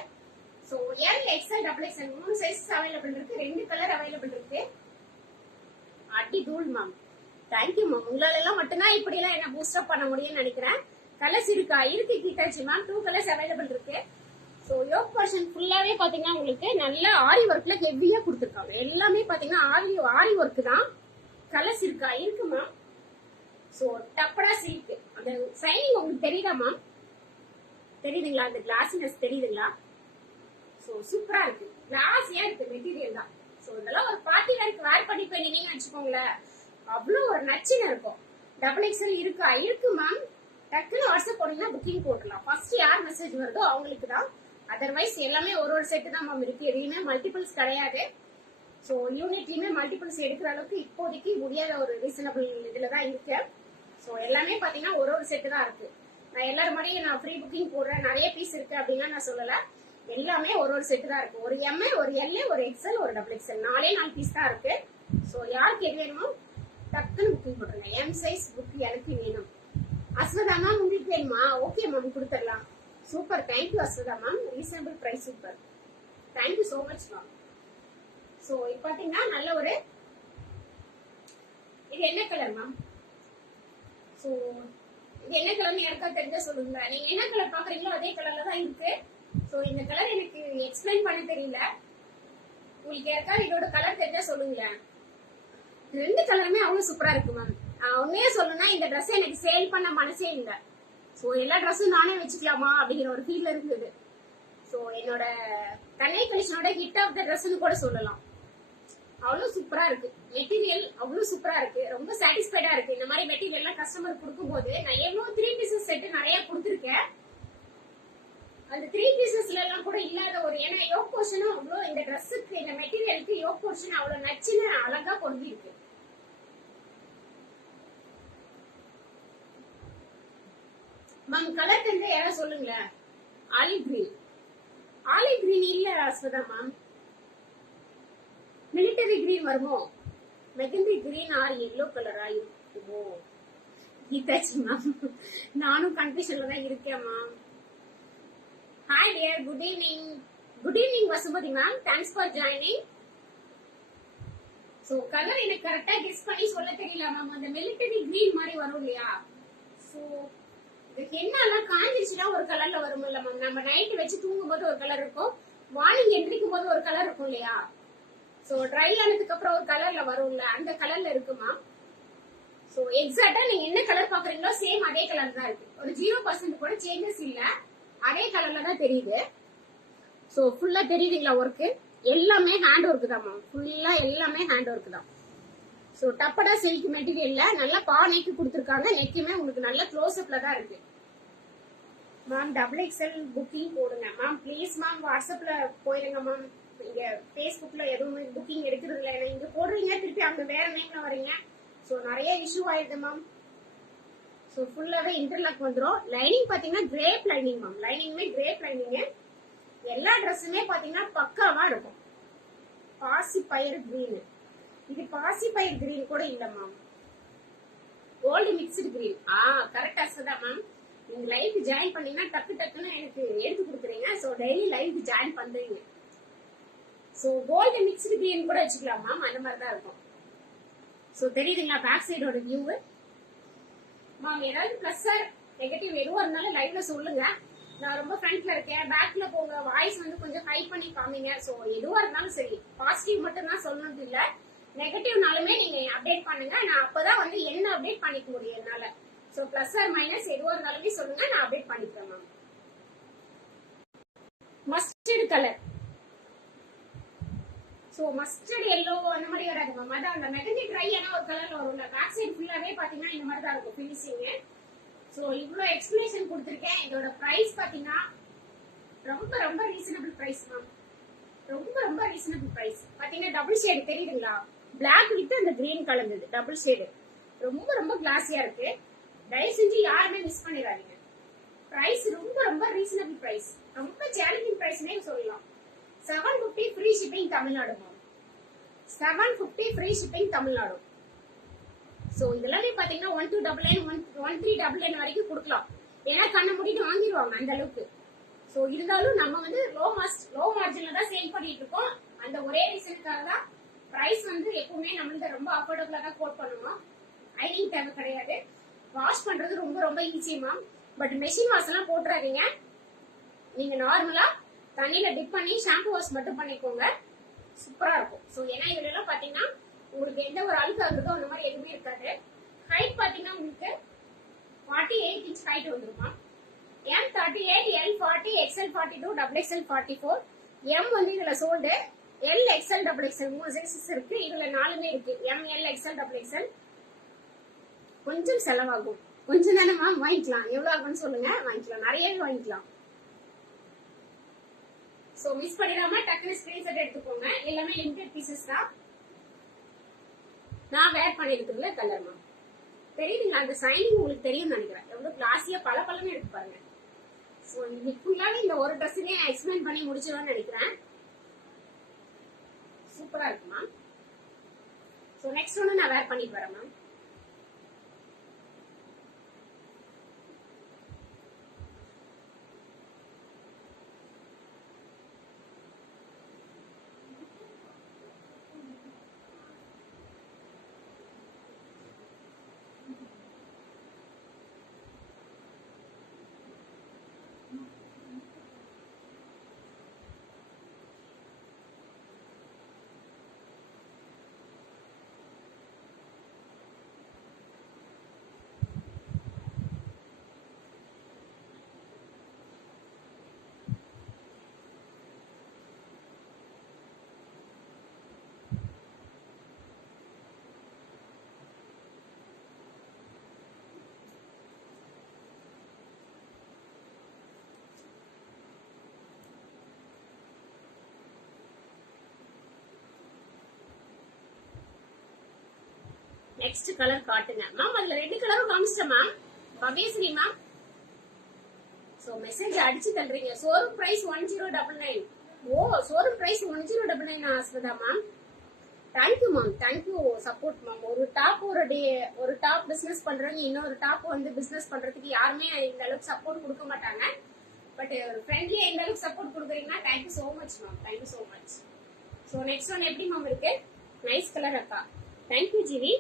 So L XL double XL 3 sizes available இருக்கு. 2 colour available இருக்கு. அடி தூள் ma'am. Thank you ma'am. உங்களால எல்லாம் மட்டும்தான் இப்படி எல்லாம் என்ன பூஸ்ட் அப் பண்ண முடியும்னு நினைக்கிறேன். கலர்ஸ் இருக்கா? இருக்கு கீதாஜி மேம். 2 கலர்ஸ் அவைலபிள் இருக்கு. சோ யோக் போர்ஷன் ஃபுல்லாவே பாத்தீங்கன்னா உங்களுக்கு நல்ல ஆரி ஒர்க்ல ஹெவியா கொடுத்துருக்காங்க. எல்லாமே பாத்தீங்கன்னா ஆரி ஒர்க் தான். கலர்ஸ் இருக்கா? இருக்கு மேம். சோ டப்படா சில்க். அந்த சைனிங் உங்களுக்கு தெரியுதா மேம்? தெரியுதுங்களா? அந்த கிளாஸினஸ் தெரியுதுங்களா? சோ சூப்பரா இருக்கு. கிளாஸியா இருக்கு மெட்டீரியல் தான். சோ இதெல்லாம் ஒரு பார்ட்டி வேர்க்கு வேர் பண்ணி போயிருந்தீங்கன்னு வச்சுக்கோங்களேன், அவ்வளவு ஒரு நச்சுன்னு இருக்கும். டபுள் எக்ஸ்எல் இருக்கா? இருக்கு மேம். டக்குன்னு வாட்ஸ்அப் போனீங்கன்னா புக்கிங் போட்டுலாம். ஃபர்ஸ்ட் யார் மெசேஜ் வருதோ அவங்களுக்கு தான். அதர்வைஸ் எல்லாமே ஒரு செட் தான் மேம் இருக்கு. எதுவுமே மல்டிபிள்ஸ் கிடையாது. ஸோ யூனிட்லயுமே மல்டிபிள்ஸ் எடுக்கிற அளவுக்கு இப்போதைக்கு முடியாத ஒரு ரீசனபிள் இதுல தான் இருக்கு. ஸோ எல்லாமே பாத்தீங்கன்னா ஒரு செட் தான் இருக்கு. நான் எல்லாரும் மாதிரியும் நான் ஃப்ரீ புக்கிங் போடுறேன், நிறைய பீஸ் இருக்கு அப்படின்னா நான் சொல்லல. எல்லாமே ஒரு செட் தான் இருக்கு. ஒரு எம், ஒரு எல், ஒரு எக்ஸ்எல், ஒரு டபுள் எக்ஸ்எல், 4 பீஸ் தான் இருக்கு. ஸோ யாருக்கு எது வேணுமோ டக்குன்னு புக்கிங் போட்டுருங்க. எம் சைஸ் புக் எனக்கு வேணும். அஸ்வதா மேம் உங்களுக்கு வேணுமா? ஓகே மேம், கொடுத்துடலாம். Super. Thank you Aswatha ma'am. Reasonable price. Super. Thank you so much ma'am. So இப்போ பாத்தீங்கன்னா நல்ல ஒரு இது என்ன கலர் மேம்? சோ இது என்ன கலர்னு யாருக்கா தெரிஞ்சா சொல்லுங்க. நீங்க என்ன கலர் பாக்குறீங்களோ அதே கலர்ல தான் இருக்கு. சோ இந்த கலர் எனக்கு எக்ஸ்பிளைன் பண்ண தெரியல. உங்களுக்கு யாருக்காவது இதோட கலர் தெரிஞ்சா சொல்லுங்க. 2 கலருமே அவ்வளவு சூப்பரா இருக்கு மேம். உண்மையா சொல்லணும்னா இந்த ட்ரெஸ் எனக்கு சேல் பண்ண மனசே இல்லை. சோ எல்லா ட்ரெஸ்ஸும் நானே வச்சுக்கலாமா அப்படிங்கிற ஒரு ஃபீல் இருந்தது. சோ என்னோட கண்ணை கலெக்ஷனோட ஹிட் ஆஃப் த ட்ரெஸ்ன்னு கூட சொல்லலாம். அவ்வளவு சூப்பரா இருக்கு. மெட்டீரியல் அவ்வளவு சூப்பரா இருக்கு. ரொம்ப சாட்டிஸ்ஃபைடா இருக்கு. இந்த மாதிரி மெட்டீரியல் எல்லாம் கஸ்டமர் கொடுக்கும்போது நான் எவ்வளவு 3 பீசஸ் செட் நிறைய கொடுத்துருக்கேன். அந்த 3 பீசஸ்ல எல்லாம் கூட இல்லாத ஒரு ஏன்னா யோக் போர்ஷனும் அவ்வளவு இந்த ட்ரெஸ்ஸுக்கு இந்த மெட்டீரியலுக்கு யோக் போர்ஷன் அவ்வளவு நச்சுன்னு அழகா பொருந்தி இருக்கு. மேம் கலர் தெரிஞ்ச யாராவது சொல்லுங்களேன். Olive green. ஆலிவ் கிரீன் இல்ல அஸ்வதா மேம். மிலிட்டரி கிரீன் வருமோ? மெகந்தி கிரீன் ஆர் எல்லோ கலரா இருக்குமோ? கீதாச்சி மேம், நானும் கன்ஃபியூஷன்ல தான் இருக்கேன் ma'am. Hi dear, good evening. Good evening Vasumathi ma'am. Thanks for joining. So colour எனக்கு கரெக்டா கெஸ் பண்ணி சொல்ல தெரியல மேம். அந்த மிலிட்டரி கிரீன் மாதிரி வரும் இல்லையா? சோ என்னெல்லாம் காஞ்சிச்சுன்னா ஒரு கலர்ல வரும் இல்ல மேம். நம்ம நைட்டு வச்சு தூங்கும் போது ஒரு கலர் இருக்கும், மார்னிங் எந்திரிக்கும் போது ஒரு கலர் இருக்கும் இல்லையா? சோ ட்ரை ஆனதுக்கு அப்புறம் ஒரு கலர்ல வரும்ல, அந்த கலர்ல இருக்குமா. சோ எக்ஸாக்டா நீங்க என்ன கலர் பாக்குறீங்களோ சேம் அதே கலர் தான் இருக்கு. ஒரு 0% கூட சேஞ்சஸ் இல்ல, அதே கலர்ல தான் தெரியுது. சோ ஃபுல்லா தெரியுதுங்களா ஒர்க்? எல்லாமே ஹேண்ட் ஒர்க் தான் மேம். ஃபுல்லா எல்லாமே ஹேண்ட் ஒர்க் தான். சோ டப்படா சில்க் மெட்டீரியல்ல நல்லா பானைக்கு கொடுத்துருக்காங்க. நெக்குமே உங்களுக்கு நல்ல க்ளோஸ் அப்ல தான் இருக்கு மேம். XXL புக்கிங் போடுங்க மேம் ப்ளீஸ் மேம். வாட்ஸ்அப்ல போயிருங்க மேம். இங்க Facebookல எதுவுமே புக்கிங் எடுக்கிறது இல்லை. இங்க போடுறீங்க திருப்பி அங்க வேற நேம்ல வரீங்க. சோ நிறைய இஷ்யூ ஆயிடுது மேம். சோ ஃபுல்லாவே இன்டர்லாக் வந்துரும். லைனிங் பாத்தீங்கன்னா கிரேப் லைனிங் மேம். லைனிங்குமே கிரேப் லைனிங். எல்லா ட்ரெஸ்ஸுமே பாத்தீங்கன்னா பக்காவா இருக்கும். பாசி பயிர் கிரீன், இது பாசி பயிர் கிரீன் கூட இல்ல மேம், கோல்டு மிக்ஸ்டு கிரீன். கரெக்டா தான் மேம். நீங்க லைவ் ஜாயின் பண்ணீங்கன்னா டக்கு டக்குன்னு எனக்கு எடுத்து கொடுக்குறீங்க. சோ டெய்லி லைவ் ஜாயின் பண்றீங்க. சோ கோல்டு மிக்ஸ்டு கிரீன் கூட வச்சுக்கலாம் மேம், அந்த மாதிரி தான் இருக்கும். சோ தெரியுதுங்களா பேக் சைடோட வியூ மேம். ஏதாவது பிளஸ் ஆர் நெகட்டிவ் எதுவா இருந்தாலும் லைவ்ல சொல்லுங்க. நான் ரொம்ப ஃப்ரண்ட்ல இருக்கேன், பேக்ல போங்க, வாய்ஸ் வந்து கொஞ்சம் ஹை பண்ணி காமிங்க. சோ எதுவா இருந்தாலும் சரி, பாசிட்டிவ் மட்டும் தான் சொல்லணும் இல்ல, நெகட்டிவ்னாலுமே நீங்க அப்டேட் பண்ணுங்க. நான் அப்பதான் வந்து என்ன அப்டேட் பண்ணிக்க முடியும் என்னால. சோ பிளஸ் ஆர் மைனஸ் எதுவா இருந்தாலுமே சொல்லுங்க, நான் அப்டேட் பண்ணிக்கிறேன் ma'am. Mustard colour, so mustard yellow அந்த மாதிரி வராது மேம். அதான் அந்த மெகந்தி ட்ரை ஆன ஒரு கலர்ல வரும்ல. பேக் சைடு ஃபுல்லாவே பாத்தீங்கன்னா இந்த மாதிரி தான் இருக்கும் ஃபினிஷிங். சோ இவ்ளோ எக்ஸ்பிளேஷன் கொடுத்திருக்கேன். இதோட பிரைஸ் பாத்தீங்கன்னா ரொம்ப ரொம்ப ரீசனபிள் பிரைஸ் மேம். ரொம்ப ரொம்ப ரீசனபிள் பிரைஸ். பாத்தீங்கன்னா டபுள் ஷேடு தெரியுதுங்களா, பிளாக் வித் அந்த கிரீன் கலந்தது டபுள் ஷேடு. ரொம்ப ரொம்ப கிளாஸியா இருக்கு. தயவு செஞ்சு யாருமே மிஸ் பண்ணிடாதீங்க. பிரைஸ் ரொம்ப ரொம்ப ரீசனபிள் பிரைஸ், ரொம்ப சேலஞ்சிங் பிரைஸ்னே சொல்லலாம். 750 free shipping Tamil Nadu ma'am. 750 free shipping Tamil Nadu. So இதெல்லாமே பாத்தீங்கன்னா 1299 1399 வரைக்கும் கொடுக்கலாம். ஏன்னா கண்ணை மூடிட்டு வாங்கிடுவாங்க அந்த அளவுக்கு. சோ இருந்தாலும் நம்ம வந்து லோ மார்ஜின்ல தான் சேல் பண்ணிட்டு இருக்கோம். அந்த ஒரே ரீசனுக்காக தான் பிரைஸ் வந்து எப்பவுமே நம்மளுக்கு ரொம்ப அஃபோர்டபுளா தான் கோட் பண்ணுவோம். ஐனிங் தேவை கிடையாது. வாஷ் பண்றது ரொம்ப ரொம்ப easy ma'am. But machine wash எல்லாம் போட்டுறாதீங்க. நீங்க நார்மலா தண்ணியில டிப் பண்ணி ஷாம்பு வாஷ் மட்டும் பண்ணிக்கோங்க, சூப்பரா இருக்கும். சோ ஏன்னா இதுல எல்லாம் பாத்தீங்கன்னா உங்களுக்கு எந்த ஒரு அழுக்கு ஆகுறதோ அந்த மாதிரி எதுவுமே இருக்காது. ஹைட் பாத்தீங்கன்னா உங்களுக்கு 48 இன்ச் ஹைட் வந்துருமா. M38, L40, XL42, XXL 44. M வந்து இதுல sold. L, XL, XXL 3 sizes இருக்கு. இதுல 4மே இருக்கு. M, L, XL, XXL. கொஞ்சம் செலவாகும், கொஞ்சம் தானே மேம், வாங்கிக்கலாம். எவ்வளவு ஆகும்னு சொல்லுங்க, வாங்கிக்கலாம், நிறையவே வாங்கிக்கலாம். சோ மிஸ் பண்ணிடாம டக்குனு ஸ்கிரீன்ஷாட் எடுத்துக்கோங்க. எல்லாமே லிமிடெட் பீசஸ் தான். நான் வேர் பண்ணிருக்கிறதுல கலர் மேம். தெரியுதுங்களா, அந்த சைனிங் உங்களுக்கு தெரியும் நினைக்கிறேன். எவ்வளவு கிளாஸியா பல பலமே எடுத்து பாருங்க. சோ இன்னைக்கு ஃபுல்லாவே இந்த ஒரு ட்ரெஸ்ஸுமே நான் எக்ஸ்பிளைன் பண்ணி முடிச்சிடுவேன்னு நினைக்கிறேன். சூப்பரா இருக்கு மேம். சோ நெக்ஸ்ட் ஒன்று நான் வேர் பண்ணிட்டு வரேன் மேம். நெக்ஸ்ட் கலர் காட்டுங்க மேம். அதுல ரெண்டு கலரும் காமிச்சிட்டேன் ma'am. Baveshri ma'am. So message அடிச்சு தள்ளுறீங்க. Showroom price 1099. Oh showroom price 1099 ஆஸ்வதா ma'am. Thank you ma'am, thank you support ma'am. ஒரு டாப் பிசினஸ் பண்றவங்க இன்னொரு டாப் வந்து பிசினஸ் பண்றதுக்கு யாருமே இந்த அளவுக்கு சப்போர்ட் கொடுக்க மாட்டாங்க. பட் ஃப்ரெண்ட்லியா இந்த அளவுக்கு சப்போர்ட் கொடுக்குறீங்கன்னா thank you so much ma'am, thank you so much. So next one எப்படி மேம் இருக்கு? நைஸ் கலர் அக்கா, தேங்க்யூ ஜிவி.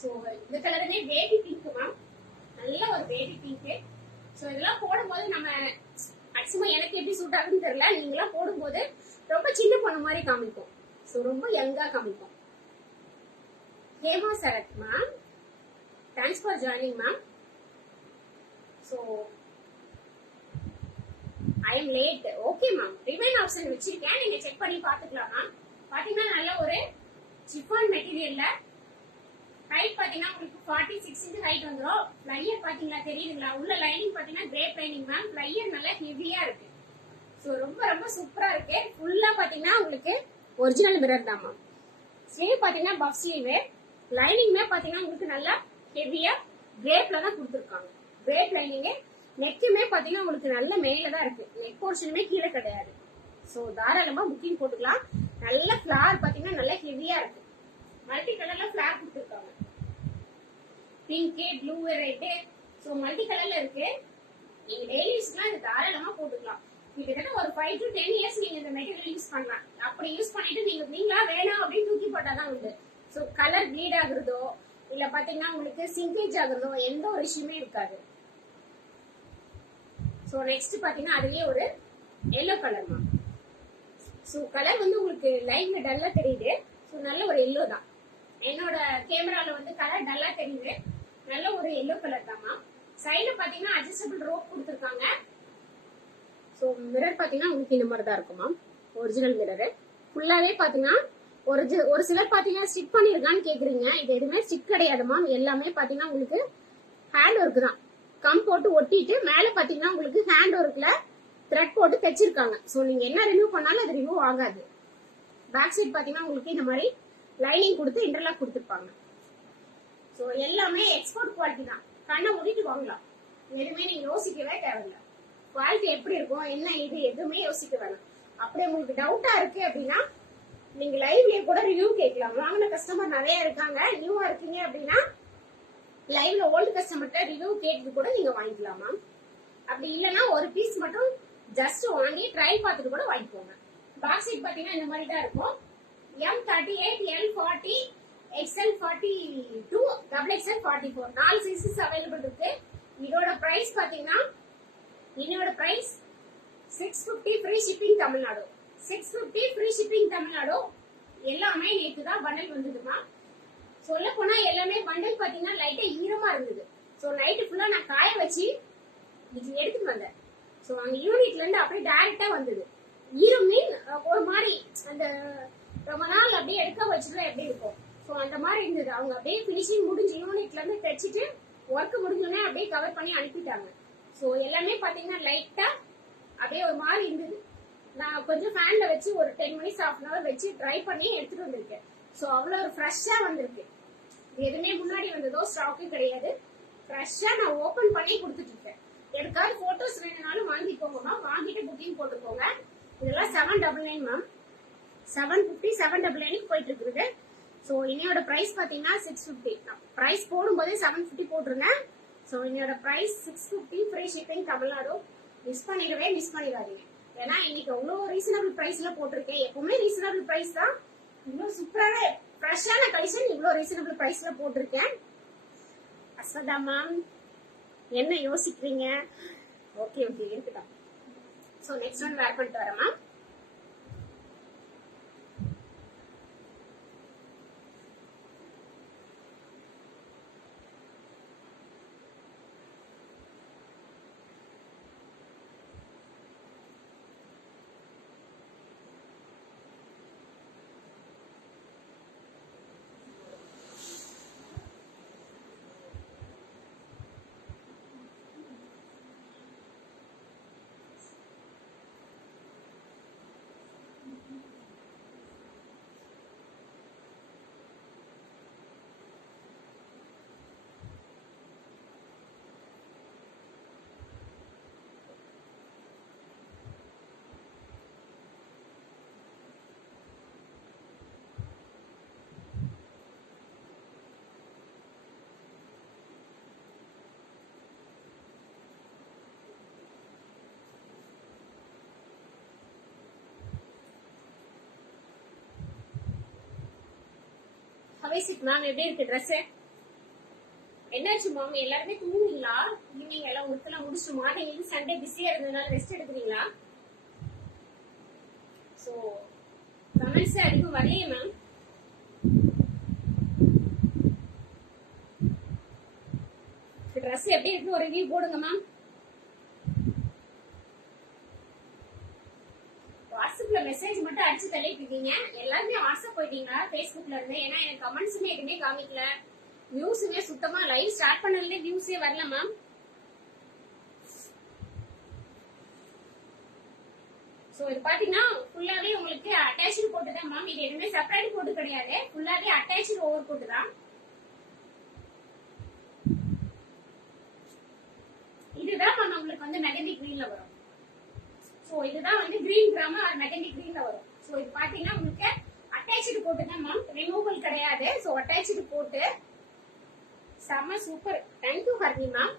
சோ இந்த கலருமே பேபி பிங்க் மேம், நல்ல ஒரு பேபி பிங்க். சோ இதெல்லாம் போடும்போது நம்ம மேக்ஸிமம் எனக்கு எப்படி சூட் ஆகுதுன்னு தெரியல, நீங்க எல்லாம் போடும்போது ரொம்ப சின்ன பொண்ணு மாதிரி காமிக்கும். சோ ரொம்ப யங்கா காமிக்கும். Hema Sarath ma'am, thanks for joining ma'am. So I am late. Okay ma'am, remind option வச்சிருக்கேன், நீங்க செக் பண்ணி பாத்துக்கலாம் மேம். பாத்தீங்கன்னா நல்ல ஒரு சிஃபான் மெட்டீரியல்ல ஹைட் பாத்தீங்கன்னா உங்களுக்கு 46 இன்ச் ஹைட் வந்துரும். ஃப்ளையர் பாத்தீங்களா, தெரியுதுங்களா? உள்ள லைனிங் பாத்தீங்கன்னா கிரேப் லைனிங் மேம். ஃப்ளையர் நல்லா ஹெவியா இருக்கு. சோ ரொம்ப ரொம்ப சூப்பரா இருக்கு. ஃபுல்லா பாத்தீங்கன்னா உங்களுக்கு ஒரிஜினல் மிரர் தான் மேம். ஸ்லீவ் பாத்தீங்கன்னா பஃப் ஸ்லீவ். லைனிங்மே பாத்தீங்கன்னா உங்களுக்கு நல்லா ஹெவியா கிரேப்ல தான் கொடுத்துருக்காங்க. Grape lining. நெக்குமே பாத்தீங்கன்னா உங்களுக்கு நல்ல மேல தான் இருக்கு. நெக் போர்ஷனுமே கீழே கிடையாது. சோ தாராளமா புக்கிங் போட்டுக்கலாம். நல்ல ஃபிளார் பாத்தீங்கன்னா நல்ல ஹெவியா இருக்கு. மல்டி கலர்ல ஃபிளார் கொடுத்துருக்காங்க. Pink, blue, red. So multi கலர்ல இருக்கு. நீங்க டெய்லி யூஸ்க்குலாம் இது தாராளமா போட்டுக்கலாம். கிட்டத்தட்ட ஒரு 5 to 10 இயர்ஸ் நீங்க இந்த மெட்டீரியல் யூஸ் பண்ணலாம். அப்படி யூஸ் பண்ணிட்டு நீங்களா வேணாம் அப்படின்னு தூக்கி போட்டாதான் உண்டு. சோ கலர் ப்ளீட் ஆகுறதோ இல்ல பாத்தீங்கன்னா உங்களுக்கு சிங்கேஜ் ஆகுறதோ எந்த ஒரு இஷ்யூமே இருக்காது. சோ நெக்ஸ்ட் பாத்தீங்கன்னா அதுலயே ஒரு yellow colour ma'am. So colour வந்து உங்களுக்கு லைவ்ல டல்லா தெரியுது. சோ நல்ல ஒரு எல்லோ தான். என்னோட கேமரால வந்து கலர் டல்லா தெரியுது. நல்ல ஒரு எல்லோ கலர் தான் மேம். சைடுல பாத்தீங்கன்னா அட்ஜஸ்டபிள் ரோப் கொடுத்துருக்காங்க. சோ மிரர் பாத்தீங்கன்னா உங்களுக்கு இந்த மாதிரி தான் இருக்கும் மேம். ஒரிஜினல் மிரர் ஃபுல்லாவே பாத்தீங்கன்னா ஒரு சிலர் பாத்தீங்கன்னா ஸ்டிக் பண்ணிருக்கான்னு கேக்குறீங்க. இது எதுவுமே ஸ்டிக் கிடையாது மேம். எல்லாமே பாத்தீங்கன்னா உங்களுக்கு ஹேண்ட் ஒர்க் தான். கம் போட்டு ஒட்டிட்டு மேல பாத்தீங்கன்னா உங்களுக்கு ஹேண்ட் ஒர்க்ல த்ரெட் போட்டு தைச்சிருக்காங்க. சோ நீங்க என்ன ரிமூவ் பண்ணாலும் அது ரிமூவ் ஆகாது. பேக் சைட் பாத்தீங்கன்னா உங்களுக்கு இந்த மாதிரி லைனிங் கொடுத்து இன்டர்லாக் கொடுத்துருப்பாங்க. சோ எல்லாமே எக்ஸ்போர்ட் குவாலிட்டி தான். கண்ணை மூடிட்டு வாங்கலாம். எதுவுமே நீங்க யோசிக்கவே தேவையில்லை. குவாலிட்டி எப்படி இருக்கும் என்ன இது எதுவுமே யோசிக்க வேணாம். அப்படி உங்களுக்கு டவுட்டா இருக்கு அப்படின்னா நீங்க லைவ்லயே கூட ரிவ்யூ கேட்கலாம். வாங்கின கஸ்டமர் நிறைய இருக்காங்க. நியூவா இருக்கீங்க அப்படின்னா லைவ்ல ஓல்டு கஸ்டமர்கிட்ட ரிவ்யூ கேட்டு கூட நீங்க வாங்கிக்கலாம் மேம். அப்படி இல்லைன்னா ஒரு பீஸ் மட்டும் ஜஸ்ட் வாங்கி ட்ரையல் பார்த்துட்டு கூட வாங்கிக்கோங்க. பாக்ஸ் சைட் பாத்தீங்கன்னா இந்த மாதிரி தான் இருக்கும். M38, L40, XL42, XXL44 4 sizes available இருக்கு. இதோட பிரைஸ் பாத்தீங்கன்னா என்னோட price 650 free shipping Tamil Nadu. 650 free shipping Tamil Nadu. எல்லாமே நேற்று தான் பண்டல் வந்ததுமா. சொல்ல போனா எல்லாமே பண்டல் பாத்தீங்கன்னா லைட்டா ஈரமா இருந்தது. சோ நைட்டு ஃபுல்லா நான் காய வச்சு இது எடுத்துட்டு வந்தேன். சோ அங்க யூனிட்ல இருந்து அப்படியே டைரக்டா வந்தது. ஈரம் மீன் ஒரு மாதிரி அந்த ரொம்ப நாள் அப்படியே எடுக்க வச்சுட்டு எப்படி இருக்கும். சோ அந்த மாதிரி இருந்தது. அவங்க அப்படியே பினிஷிங் முடிஞ்சு யூனிட்ல இருந்து தைச்சிட்டு ஒர்க் முடிஞ்சோடனே அப்படியே கவர் பண்ணி அனுப்பிட்டாங்க. சோ எல்லாமே பாத்தீங்கன்னா லைட்டா அப்படியே ஒரு மாதிரி இருந்தது. நான் கொஞ்சம் ஃபேன்ல வச்சு ஒரு 10 மினிட்ஸ் ½ hour வச்சு ட்ரை பண்ணி எடுத்துட்டு வந்திருக்கேன். சோ அவ்வளவு ஒரு ஃப்ரெஷ்ஷா வந்திருக்கு. எதுவுமே முன்னாடி வந்ததோ ஸ்டாக்கு கிடையாது. ஃப்ரெஷ்ஷா நான் ஓபன் பண்ணி கொடுத்துட்டு இருக்கேன். எனக்காவது போட்டோஸ் வேணும்னாலும் வாங்கிக்கோங்க மேம். வாங்கிட்டு புக்கிங் போட்டுக்கோங்க. இதெல்லாம் 799 மேம். 750 799 போயிட்டு இருக்குது. சோ இன்னையோட பிரைஸ் பாத்தீங்கன்னா 650. பிரைஸ் போடும்போதே 750 போட்டுருந்தேன். சோ இன்னையோட price 650 free shipping Tamil Nadu. Miss பண்ணிடாதீங்க. ஏன்னா இன்னைக்கு அவ்வளவு ரீசனபிள் பிரைஸ்ல போட்டிருக்கேன். எப்பவுமே ரீசனபிள் பிரைஸ் தான். இவ்வளவு சூப்பரான ஃப்ரெஷ்ஷான கலெக்ஷன் இவ்வளவு ரீசனபிள் பிரைஸ்ல போட்டிருக்கேன். அஸ்வதா மேம் என்ன யோசிக்கிறீங்க? ஓகே இருக்கட்டும். சோ நெக்ஸ்ட் ஒன் வேர் பண்ணிட்டு வரேன் மேம். மேம் எப்படி இருக்கு ட்ரெஸ்? என்னாச்சு மேம் எல்லாருமே தூங்குறீங்களா? ஈவினிங் எல்லாம் ஒர்க்கெல்லாம் முடிச்சுட்டு மார்னிங் சண்டே பிஸியா இருந்ததுனால ரெஸ்ட் எடுக்கிறீங்களா? ஸோ கமெண்ட்ஸ் அதிகம் வரலையே மேம். ட்ரெஸ் எப்படி இருக்கு ஒரு ரிவ்யூ போடுங்க மேம். வாட்ஸ்அப்ல மெசேஜ் மட்டும் அடிச்சு தள்ளிட்டு இருக்கீங்க. எல்லாருமே வாட்ஸ்அப் போயிட்டீங்களா பேஸ்புக்ல இருந்து? ஏன்னா எனக்கு கமெண்ட்ஸுமே எதுவுமே காமிக்கல, வியூஸுமே சுத்தமா லைவ் ஸ்டார்ட் பண்ணதுல வியூஸே வரல மேம். சோ இது பாத்தீங்கன்னா ஃபுல்லாவே உங்களுக்கு அட்டாச்டு கோட் தான் மேம். இது எதுவுமே செப்பரேட் கோட் கிடையாது, ஃபுல்லாவே அட்டாச்டு ஓவர் கோட் தான். இதுதான் மேம் உங்களுக்கு வந்து மெகந்தி கிரீன்ல வரும். சோ இதுதான் வந்து கிரீன் கிராம ஆர் மெகந்தி கிரீன்ல வரும். சோ இது பாத்தீங்கன்னா உங்களுக்கு அட்டாச்டு கோட் தான் மேம், ரிமூவல் கிடையாது. சோ அட்டாச்டு கோட் செம சூப்பர். Thank you ஹர்னி ma'am.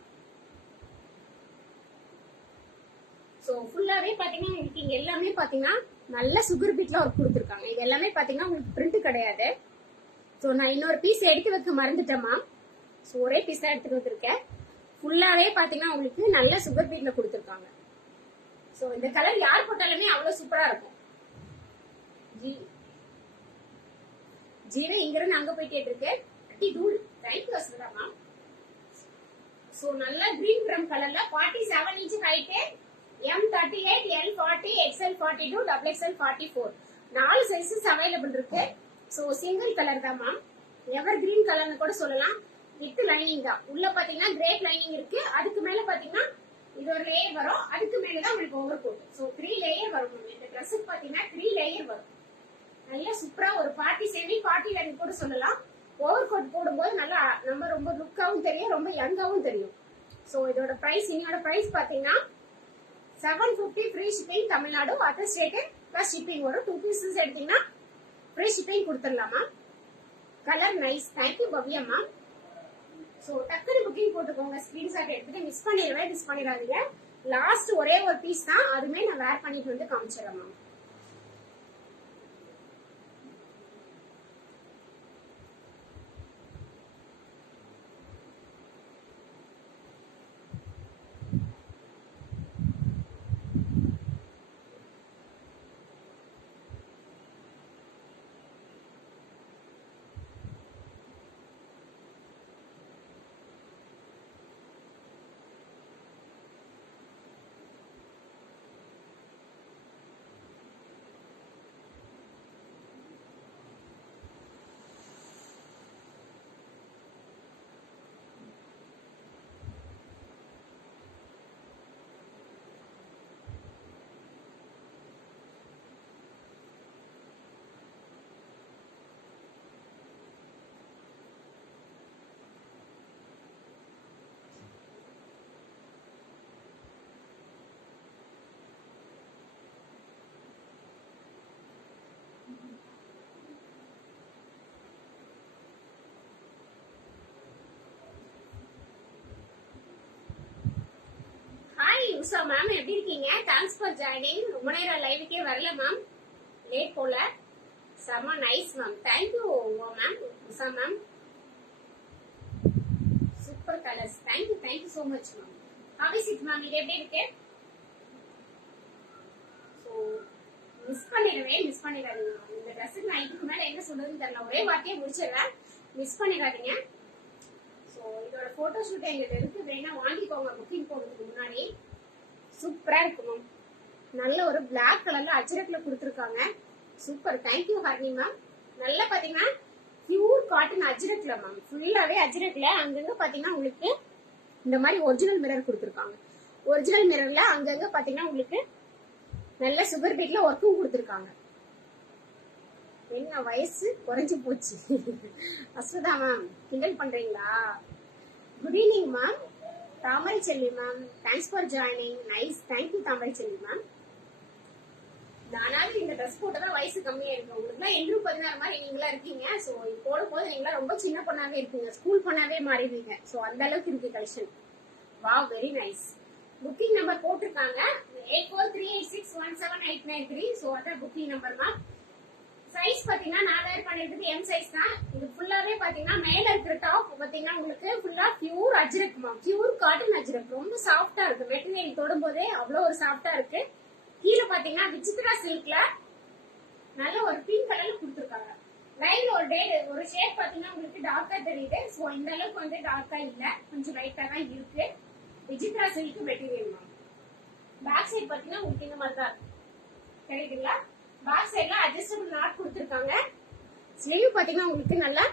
சோ ஃபுல்லாவே பாத்தீங்கன்னா உங்களுக்கு இங்க எல்லாமே பாத்தீங்கன்னா நல்ல சுகர் பீட்ல ஒர்க் கொடுத்துருக்காங்க. இது எல்லாமே பாத்தீங்கன்னா உங்களுக்கு பிரிண்ட் கிடையாது. சோ நான் இன்னொரு பீஸ் எடுத்து வைக்க மறந்துட்டேன் மேம். சோ ஒரே பீஸ் தான் எடுத்து வந்திருக்கேன். ஃபுல்லாவே பாத்தீங்கன்னா உங்களுக்கு நல்ல சுகர் பீட்ல கொடுத்துருக்காங்க. சோ இந்த கலர் யார் போட்டாலுமே அவ்வளவு சூப்பரா இருக்கும். ஜீவே இங்க இருந்து அங்க போயிட்டே இருக்கு. அட்டி டூட் தேங்க்யூ அஸ்வதா மேம். சோ நல்ல கிரீன் ட்ரம் கலர்ல 47 inch height, M38, L40, XL42, XXL 44 4 sizes available இருக்கு. சோ சிங்கிள் கலர் தான் மேம், எவர் கிரீன் கலர்னு கூட சொல்லலாம். வித் லைனிங் தான். உள்ள பாத்தீங்கன்னா கிரேப் லைனிங் இருக்கு. அதுக்கு மேல பாத்தீங்கன்னா இது ஒரு லேயர் வரும். அதுக்கு மேலதான் உங்களுக்கு ஓவர் கோட். சோ 3 லேயர் வரும் மேம். இந்த ட்ரெஸ்ஸுக்கு பாத்தீங்கன்னா 3 லேயர் வரும். நல்லா சூப்பரா ஒரு பார்ட்டி சேமி பார்ட்டி வேர் கூட சொல்லலாம். ஓவர் கோட் போடும்போது நல்லா நம்ம ரொம்ப லுக்காவும் தெரியும், ரொம்ப யங்காவும் தெரியும். சோ இதோட பிரைஸ், இன்னோட பிரைஸ் பாத்தீங்கன்னா 750 free shipping Tamil Nadu, other state plus shipping வரும். 2 பீசஸ் எடுத்தீங்கன்னா ஃப்ரீ ஷிப்பிங் கொடுத்துடலாமா. Colour nice. Thank you Bhavya ma'am. So டக்குனு புக்கிங் போட்டுக்கோங்க. ஸ்கிரீன்ஷாட் எடுத்துட்டு மிஸ் பண்ணிடாதீங்க. லாஸ்ட் ஒரே ஒரு பீஸ் தான், அதுமே நான் வேர் பண்ணிட்டு வந்து காமிச்சிடறேன் மேம். உஷா மேம் எப்படி இருக்கீங்க? Thanks for joining. ரொம்ப நேரம் லைவுக்கே வரல மேம், லேட் போல. செம nice ma'am. Thank you ma'am Usha ma'am. Super colours. Thank you so much ma'am. How is it ma'am? இது எப்படி இருக்கு? சோ மிஸ் பண்ணிடாதீங்க. இந்த ட்ரெஸ்ஸுக்கு நான் இதுக்கு மேல என்ன சொல்றதுன்னு தெரியல. ஒரே வார்த்தையை முடிச்சிடுறேன், மிஸ் பண்ணிடாதீங்க. சோ இதோட போட்டோ ஷூட் எங்களுக்கு இருக்கு, வேணா வாங்கிக்கோங்க புக்கிங் போடுறதுக்கு முன்னாடி. சூப்பரா இருக்கு மேம். நல்ல ஒரு பிளாக் கலர்ல அஜ்ரக்ல கொடுத்துருக்காங்க. சூப்பர். Thank you ஹர்னி ma'am. நல்லா பாத்தீங்கன்னா பியூர் காட்டன் அஜ்ரக்ல மேம், ஃபுல்லாவே அஜ்ரக்ல. அங்கங்க பாத்தீங்கன்னா உங்களுக்கு இந்த மாதிரி ஒரிஜினல் மிரர் கொடுத்துருக்காங்க. ஒரிஜினல் மிரர்ல அங்கங்க பாத்தீங்கன்னா உங்களுக்கு நல்ல சுகர் பீட்ல ஒர்க்கும் கொடுத்துருக்காங்க. என்ன வயசு குறைஞ்சு போச்சு அஸ்வதா மேம், கிண்டல் பண்றீங்களா? Good evening ma'am. Thamarai Selvi ma'am, thanks for joining. Nice. Thank you Thamarai Selvi ma'am. நானாவது இந்த ட்ரெஸ் போட்டதான் வயசு கம்மியா இருக்கு. உங்களுக்கு எல்லாம் 16 மாதிரி நீங்களா இருக்கீங்க. சோ போடும் போது நீங்களா ரொம்ப சின்ன பொண்ணாவே இருப்பீங்க, ஸ்கூல் பொண்ணாவே மாறிடுவீங்க. சோ அந்த அளவுக்கு இருக்கு collection. Wow, very nice. Booking number போட்டிருக்காங்க 8438617893. சோ அதான் புக்கிங் நம்பர் தான். சைஸ் பாத்தீங்கன்னா நான் வேர் பண்ணிருக்கிறது எம் சைஸ் தான். இது ஃபுல்லாவே பாத்தீங்கன்னா மேல இருக்கிற டாப் பாத்தீங்கன்னா உங்களுக்கு ஃபுல்லா pure Ajrakh ma'am, pure cotton Ajrakh. ரொம்ப சாஃப்டா இருக்கு, மெட்டீரியல் தொடும் போதே அவ்வளவு ஒரு சாஃப்டா இருக்கு. கீழே பாத்தீங்கன்னா விசித்ரா சில்க்ல நல்ல ஒரு பிங்க் கலர்ல கொடுத்துருக்காங்க. லைன்ல ஒரு ஷேட் பாத்தீங்கன்னா உங்களுக்கு டார்க்கா தெரியுது. சோ இந்த அளவுக்கு வந்து டார்க்கா இல்ல, கொஞ்சம் லைட்டா தான் இருக்கு. Vichitra silk material ma'am. Back side பாத்தீங்கன்னா உங்களுக்கு இந்த மாதிரி தான் தெரியுதுங்களா? பேக் சைடுல அட்ஜஸ்டபிள் நாட் கொடுத்துருக்காங்க. ஸ்லீவ் பாத்தீங்கன்னா உங்களுக்கு நல்லா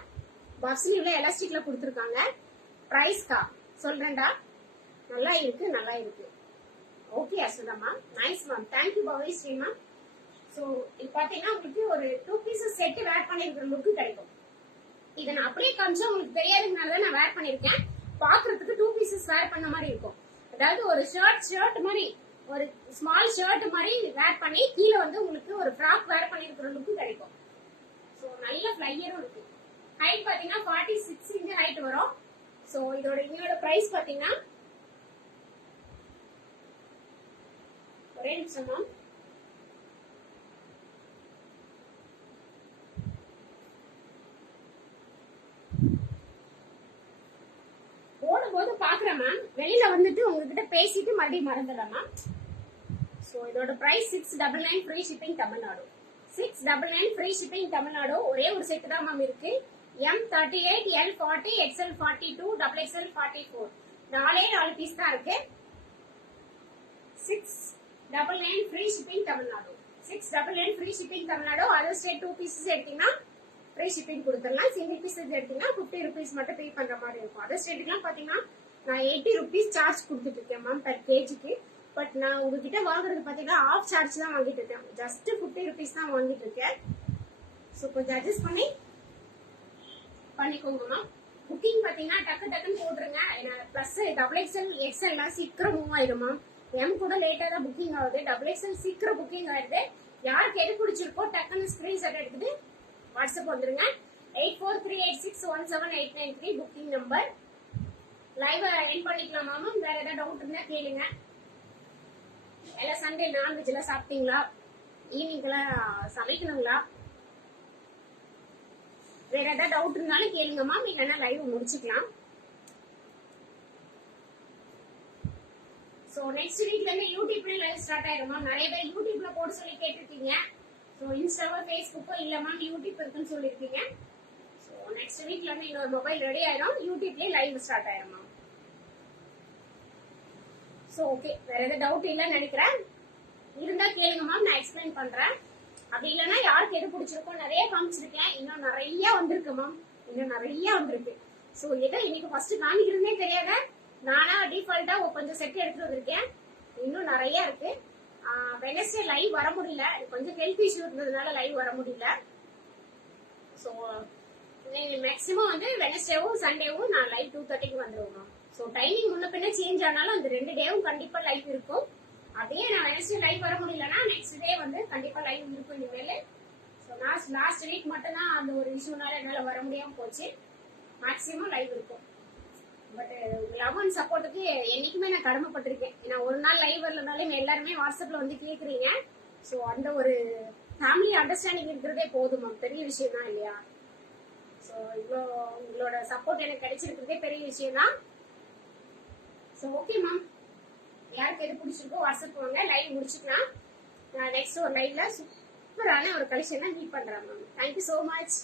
பஃப் ஸ்லீவ்ல எலாஸ்டிக்ல கொடுத்துருக்காங்க. பிரைஸ்கா சொல்றேன்டா, நல்லா இருக்கு நல்லா இருக்கு. Okay Ashwatha ma'am, nice ma'am, thank you Pavisri ma'am. So இது பாத்தீங்கன்னா உங்களுக்கு ஒரு 2 பீசஸ் செட் வேர் பண்ணிருக்கிற லுக் கிடைக்கும். இதை நான் அப்படியே காமிச்சா உங்களுக்கு தெரியாதுனால நான் வேர் பண்ணிருக்கேன். பாக்குறதுக்கு 2 பீசஸ் வேர் பண்ண மாதிரி இருக்கும். அதாவது ஒரு ஷர்ட் மாதிரி, ஒரு ஸ்மால் ஷர்ட் மாதிரி வேர் பண்ணி கீழே வந்து உங்களுக்கு ஒரு ஃப்ராக் வேர் பண்ணிருக்கிற லுக் கிடைக்கும். சோ நல்ல ஃபிளையரும் இருக்கு. ஹைட் பாத்தீங்கன்னா 46 இன்ச் ஹைட் வரும். சோ இதோட பிரைஸ் பாத்தீங்கன்னா ஒரே நிமிஷம் மேம். போடும்போது பாக்குறேன் மேம், வெளியில வந்துட்டு உங்ககிட்ட பேசிட்டு மறுபடியும் மறந்துடலாம் மேம். சோ இதோட price 699 free shipping Tamil Nadu. 699 free shipping Tamil Nadu. ஒரே ஒரு செட் தான் மேம் இருக்கு. M38, L40, XL42, XXL 44 4 piece தான் இருக்கு. 699 free shipping Tamil Nadu. 699 free shipping Tamil Nadu. Other state 2 pieces எடுத்தீங்கன்னா ஃப்ரீ ஷிப்பிங் கொடுத்துடலாம். சிங்கிள் பீஸ் எடுத்தீங்கன்னா 50 rupees மட்டும் பே பண்ற மாதிரி இருக்கும். அதர் ஸ்டேட்டுக்குலாம் பாத்தீங்கன்னா நான் 80 rupees சார்ஜ் கொடுத்துட்டு இருக்கேன் மேம் பெர் கேஜிக்கு. பட் நான் உங்ககிட்ட வாங்குறது பாத்தீங்கன்னா ஆஃப் சார்ஜ் தான் வாங்கிட்டு இருக்கேன். ஜஸ்ட் 50 rupees தான் வாங்கிட்டு இருக்கேன். ஸோ கொஞ்சம் அட்ஜஸ்ட் பண்ணிக்கோங்க மேம். புக்கிங் பாத்தீங்கன்னா டக்குன்னு போட்டுருங்க. பிளஸ் XXL XL எல்லாம் சீக்கிரம் மூவ் ஆயிடும் மேம். M கூட லேட்டா தான் புக்கிங் ஆகுது. XXL சீக்கிரம் புக்கிங் ஆயிடுது. யாருக்கு எது பிடிச்சிருக்கோ டக்குன்னு ஸ்கிரீன்ஷாட் எடுத்துட்டு வாட்ஸ்அப் வந்துருங்க. 8438617893 புக்கிங் நம்பர். லைவ் எண்ட் பண்ணிக்கலாமா மேம்? வேற ஏதாவது டவுட் இருந்தா கேளுங்க. எல்லாம் சண்டே நான்வெஜ் எல்லாம் சாப்பிட்டீங்களா? ஈவினிங்லாம் சமைக்கணுங்களா? வேற ஏதாவது டவுட் இருந்தாலும் கேளுங்க மேம், இல்லைன்னா லைவ் முடிச்சுக்கலாம். சோ நெக்ஸ்ட் வீக்ல இருந்து யூடியூப்ல லைவ் ஸ்டார்ட் ஆயிரும் மேம். நிறைய பேர் யூடியூப்ல போட சொல்லி கேட்டிருக்கீங்க. சோ இன்ஸ்டாவோ ஃபேஸ்புக்கோ இல்ல மேம் யூடியூப் இருக்குன்னு சொல்லிருக்கீங்க. சோ நெக்ஸ்ட் வீக்ல இருந்து இன்னொரு மொபைல் ரெடி ஆயிரும், யூடியூப்லயே லைவ் ஸ்டார்ட் ஆயிரும் மேம். சோ ஓகே, வேற ஏதாவது டவுட் இல்லைன்னு நினைக்கிறேன். இருந்தா கேளுங்க மேம், நான் எக்ஸ்பிளைன் பண்றேன். அப்படி இல்லைன்னா யாருக்கு எது பிடிச்சிருக்கோ நிறைய காமிச்சிருக்கேன். இன்னும் நிறைய வந்திருக்கு மேம், இன்னும் நிறைய வந்திருக்கு. சோ எதை இன்னைக்கு ஃபர்ஸ்ட் காமிக்கிறதுனே தெரியாத நானா டிஃபால்ட்டா கொஞ்சம் செட் எடுத்துட்டு வந்திருக்கேன். இன்னும் நிறைய இருக்கு. வெனஸ்டே லைவ் வர முடியல, கொஞ்சம் ஹெல்த் இஷ்யூ இருந்ததுனால லைவ் வர முடியல. ஸோ மேக்ஸிமம் வந்து வெனஸ்டேவும் சண்டேவும் நான் லைவ் 2:30க்கு வந்துருவோம். ஸோ டைமிங் முன்ன பின்ன சேஞ்ச் ஆனாலும் அந்த 2 டேவும் கண்டிப்பா லைவ் இருக்கும். அப்படியே நான் வெனஸ்டே லைவ் வர முடியலன்னா நெக்ஸ்ட் டே வந்து கண்டிப்பா லைவ் இருக்கும் இனிமேல். ஸோ லாஸ்ட் வீக் மட்டும் தான் அந்த ஒரு இஷ்யூனால என்னால வர முடியாம போச்சு. மேக்ஸிமம் லைவ் இருக்கும். பட் லவ் அண்ட் சப்போர்ட்டுக்கு என்னைக்குமே நான் கடமைப்பட்டிருக்கேன். ஏன்னா ஒரு நாள் லைவ் வரலனாலும் எல்லாருமே வாட்ஸ்அப்ல வந்து கேக்குறீங்க. ஸோ அந்த ஒரு ஃபேமிலி அண்டர்ஸ்டாண்டிங் இருக்கிறதே போதும் மேம், பெரிய விஷயம் தான் இல்லையா? ஸோ இவ்வளோ உங்களோட சப்போர்ட் எனக்கு கிடைச்சிருக்கிறதே பெரிய விஷயம் தான். ஸோ ஓகே மேம், யாருக்கு எது பிடிச்சிருக்கோ வாட்ஸ்அப் வாங்க, லைவ் முடிச்சுக்கலாம். நெக்ஸ்ட் ஒரு லைவ்ல சூப்பரான ஒரு கலெக்ஷன் மீட் பண்றேன் மேம். Thank you so much.